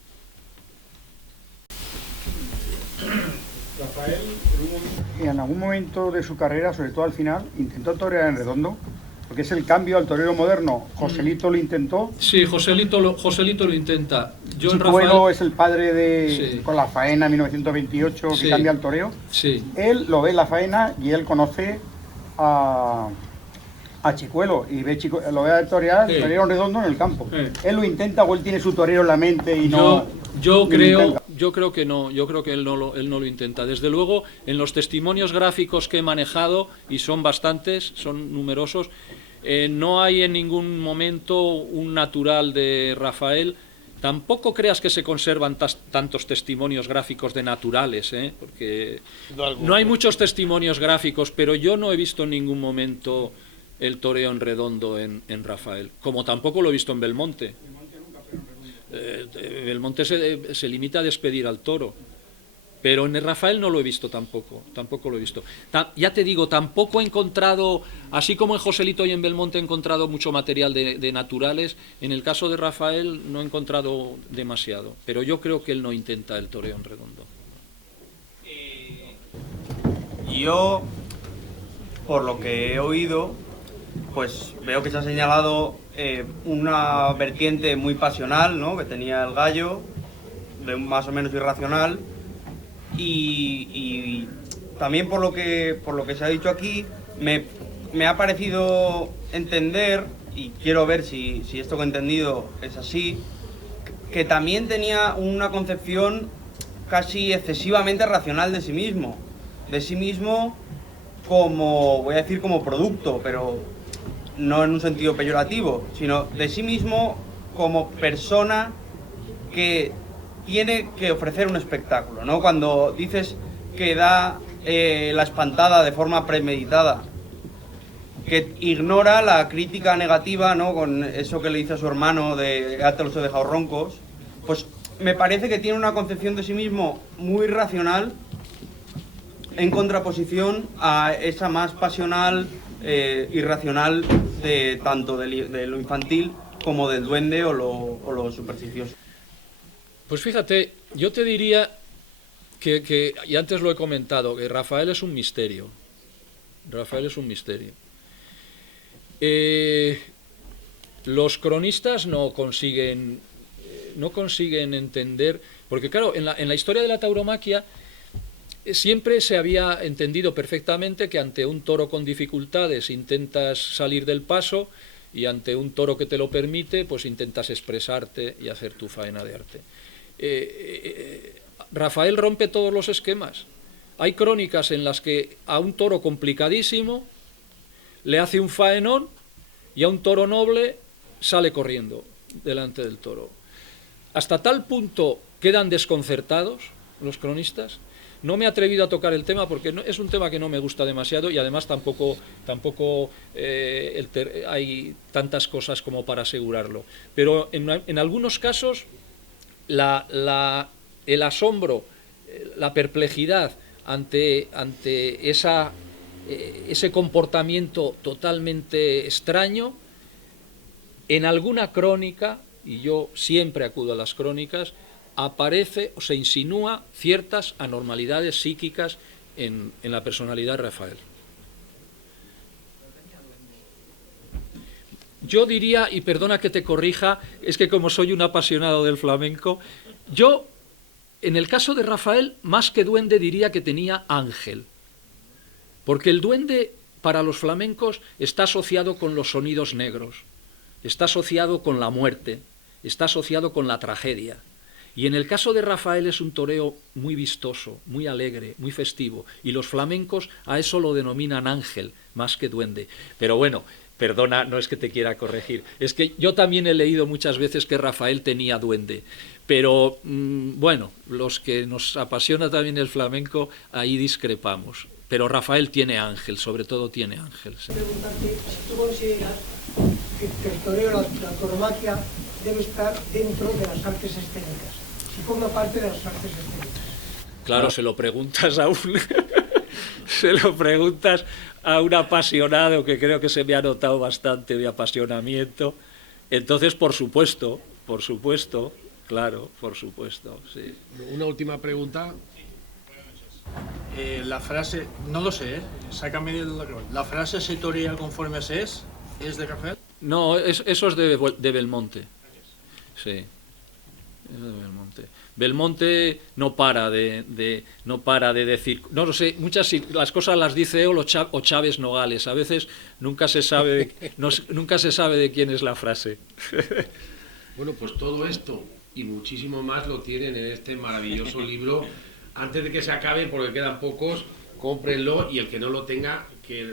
Rafael, en algún momento de su carrera, sobre todo al final, intentó torear en redondo, porque es el cambio al torero moderno. Joselito lo intentó. Sí, Joselito lo intenta. Chicuelo es el padre de con la faena 1928 que cambia el toreo. Sí. Él lo ve en la faena y él conoce a Chicuelo y lo ve a torear el torero en redondo en el campo. Él lo intenta o él tiene su torero en la mente y Yo creo que no, yo creo que él no lo intenta. Desde luego, en los testimonios gráficos que he manejado, y son bastantes, son numerosos, no hay en ningún momento un natural de Rafael. Tampoco creas que se conservan tantos testimonios gráficos de naturales, porque no hay muchos testimonios gráficos, pero yo no he visto en ningún momento el toreo en redondo en Rafael, como tampoco lo he visto en Belmonte. Belmonte se limita a despedir al toro, pero en el Rafael no lo he visto tampoco lo he visto. Ya te digo, tampoco he encontrado, así como en Joselito y en Belmonte he encontrado mucho material de naturales, en el caso de Rafael no he encontrado demasiado, pero yo creo que él no intenta el toreo en redondo. Yo, por lo que he oído, pues veo que se ha señalado una vertiente muy pasional, ¿no?, que tenía el gallo, más o menos irracional, y también por lo que se ha dicho aquí, me ha parecido entender, y quiero ver si esto que he entendido es así, que también tenía una concepción casi excesivamente racional de sí mismo como, voy a decir, como producto, pero no en un sentido peyorativo, sino de sí mismo como persona que tiene que ofrecer un espectáculo, ¿no? Cuando dices que da la espantada de forma premeditada, que ignora la crítica negativa, ¿no?, con eso que le dice a su hermano de ya te los he dejado roncos, pues me parece que tiene una concepción de sí mismo muy racional, en contraposición a esa más pasional, irracional, de tanto de lo infantil como del duende o lo supersticioso. Pues fíjate, yo te diría que, y antes lo he comentado, que Rafael es un misterio. Los cronistas no consiguen entender, porque claro, en la historia de la tauromaquia siempre se había entendido perfectamente que ante un toro con dificultades intentas salir del paso y ante un toro que te lo permite, pues intentas expresarte y hacer tu faena de arte. Rafael rompe todos los esquemas. Hay crónicas en las que a un toro complicadísimo le hace un faenón y a un toro noble sale corriendo delante del toro. Hasta tal punto quedan desconcertados los cronistas. No me he atrevido a tocar el tema porque es un tema que no me gusta demasiado y además tampoco hay tantas cosas como para asegurarlo. Pero en algunos casos el asombro, la perplejidad ante ese comportamiento totalmente extraño, en alguna crónica, y yo siempre acudo a las crónicas, aparece o se insinúa ciertas anormalidades psíquicas en la personalidad de Rafael. yo diría, y perdona que te corrija, es que como soy un apasionado del flamenco, yo, en el caso de Rafael, más que duende diría que tenía ángel, porque el duende para los flamencos está asociado con los sonidos negros, está asociado con la muerte, está asociado con la tragedia. Y en el caso de Rafael es un toreo muy vistoso, muy alegre, muy festivo, y los flamencos a eso lo denominan ángel, más que duende. Pero bueno, perdona, no es que te quiera corregir, es que yo también he leído muchas veces que Rafael tenía duende, pero bueno, los que nos apasiona también el flamenco, ahí discrepamos. Pero Rafael tiene ángel, sobre todo tiene ángel. Sí. Preguntarte si tú consideras que el toreo, la tauromaquia, debe estar dentro de las artes escénicas, si forma parte de las artes escénicas. Claro, se lo preguntas a un apasionado, que creo que se me ha notado bastante de apasionamiento. Entonces, por supuesto, claro, por supuesto, sí. Una última pregunta. La frase, no lo sé, sácame de la cabeza. ¿La frase se torea conforme se es de Rafael? No, eso es de Belmonte. Sí, eso es de Belmonte. Belmonte no para de decir, no lo sé, las cosas las dice él o Chávez Nogales. A veces nunca se sabe de quién es la frase. Bueno, pues todo esto y muchísimo más lo tienen en este maravilloso libro. Antes de que se acabe, porque quedan pocos, cómprenlo, y el que no lo tenga, que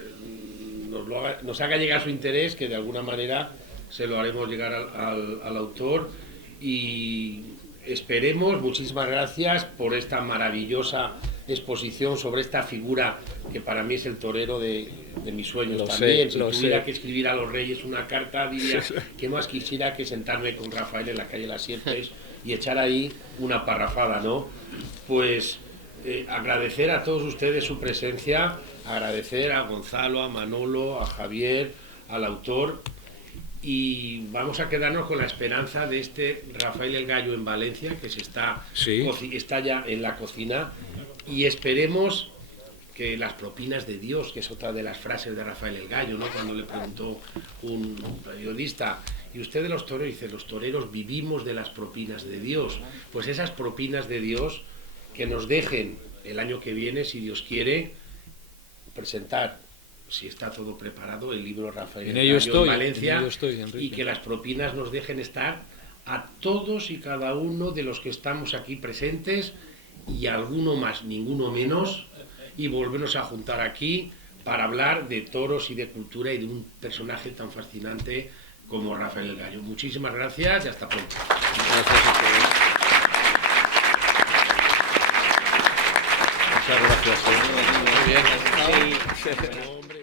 nos haga llegar su interés, que de alguna manera se lo haremos llegar al autor. Y esperemos, muchísimas gracias por esta maravillosa exposición sobre esta figura que para mí es el torero de mis sueños también. Si tuviera que escribir a los Reyes una carta, diría que más quisiera que sentarme con Rafael en la calle Las Sierpes y echar ahí una parrafada, ¿no? Pues agradecer a todos ustedes su presencia, agradecer a Gonzalo, a Manolo, a Javier, al autor, y vamos a quedarnos con la esperanza de este Rafael el Gallo en Valencia, que está ya en la cocina, y esperemos que las propinas de Dios, que es otra de las frases de Rafael el Gallo, ¿no? Cuando le preguntó un periodista, y usted de los toreros, dice, los toreros vivimos de las propinas de Dios. Pues esas propinas de Dios que nos dejen el año que viene, si Dios quiere, presentar, si está todo preparado, el libro Rafael el Gallo en Valencia, y que las propinas nos dejen estar a todos y cada uno de los que estamos aquí presentes, y alguno más, ninguno menos, y volvernos a juntar aquí para hablar de toros y de cultura y de un personaje tan fascinante como Rafael el Gallo. Muchísimas gracias y hasta pronto. Gracias a todos. Muchas gracias. Muy bien.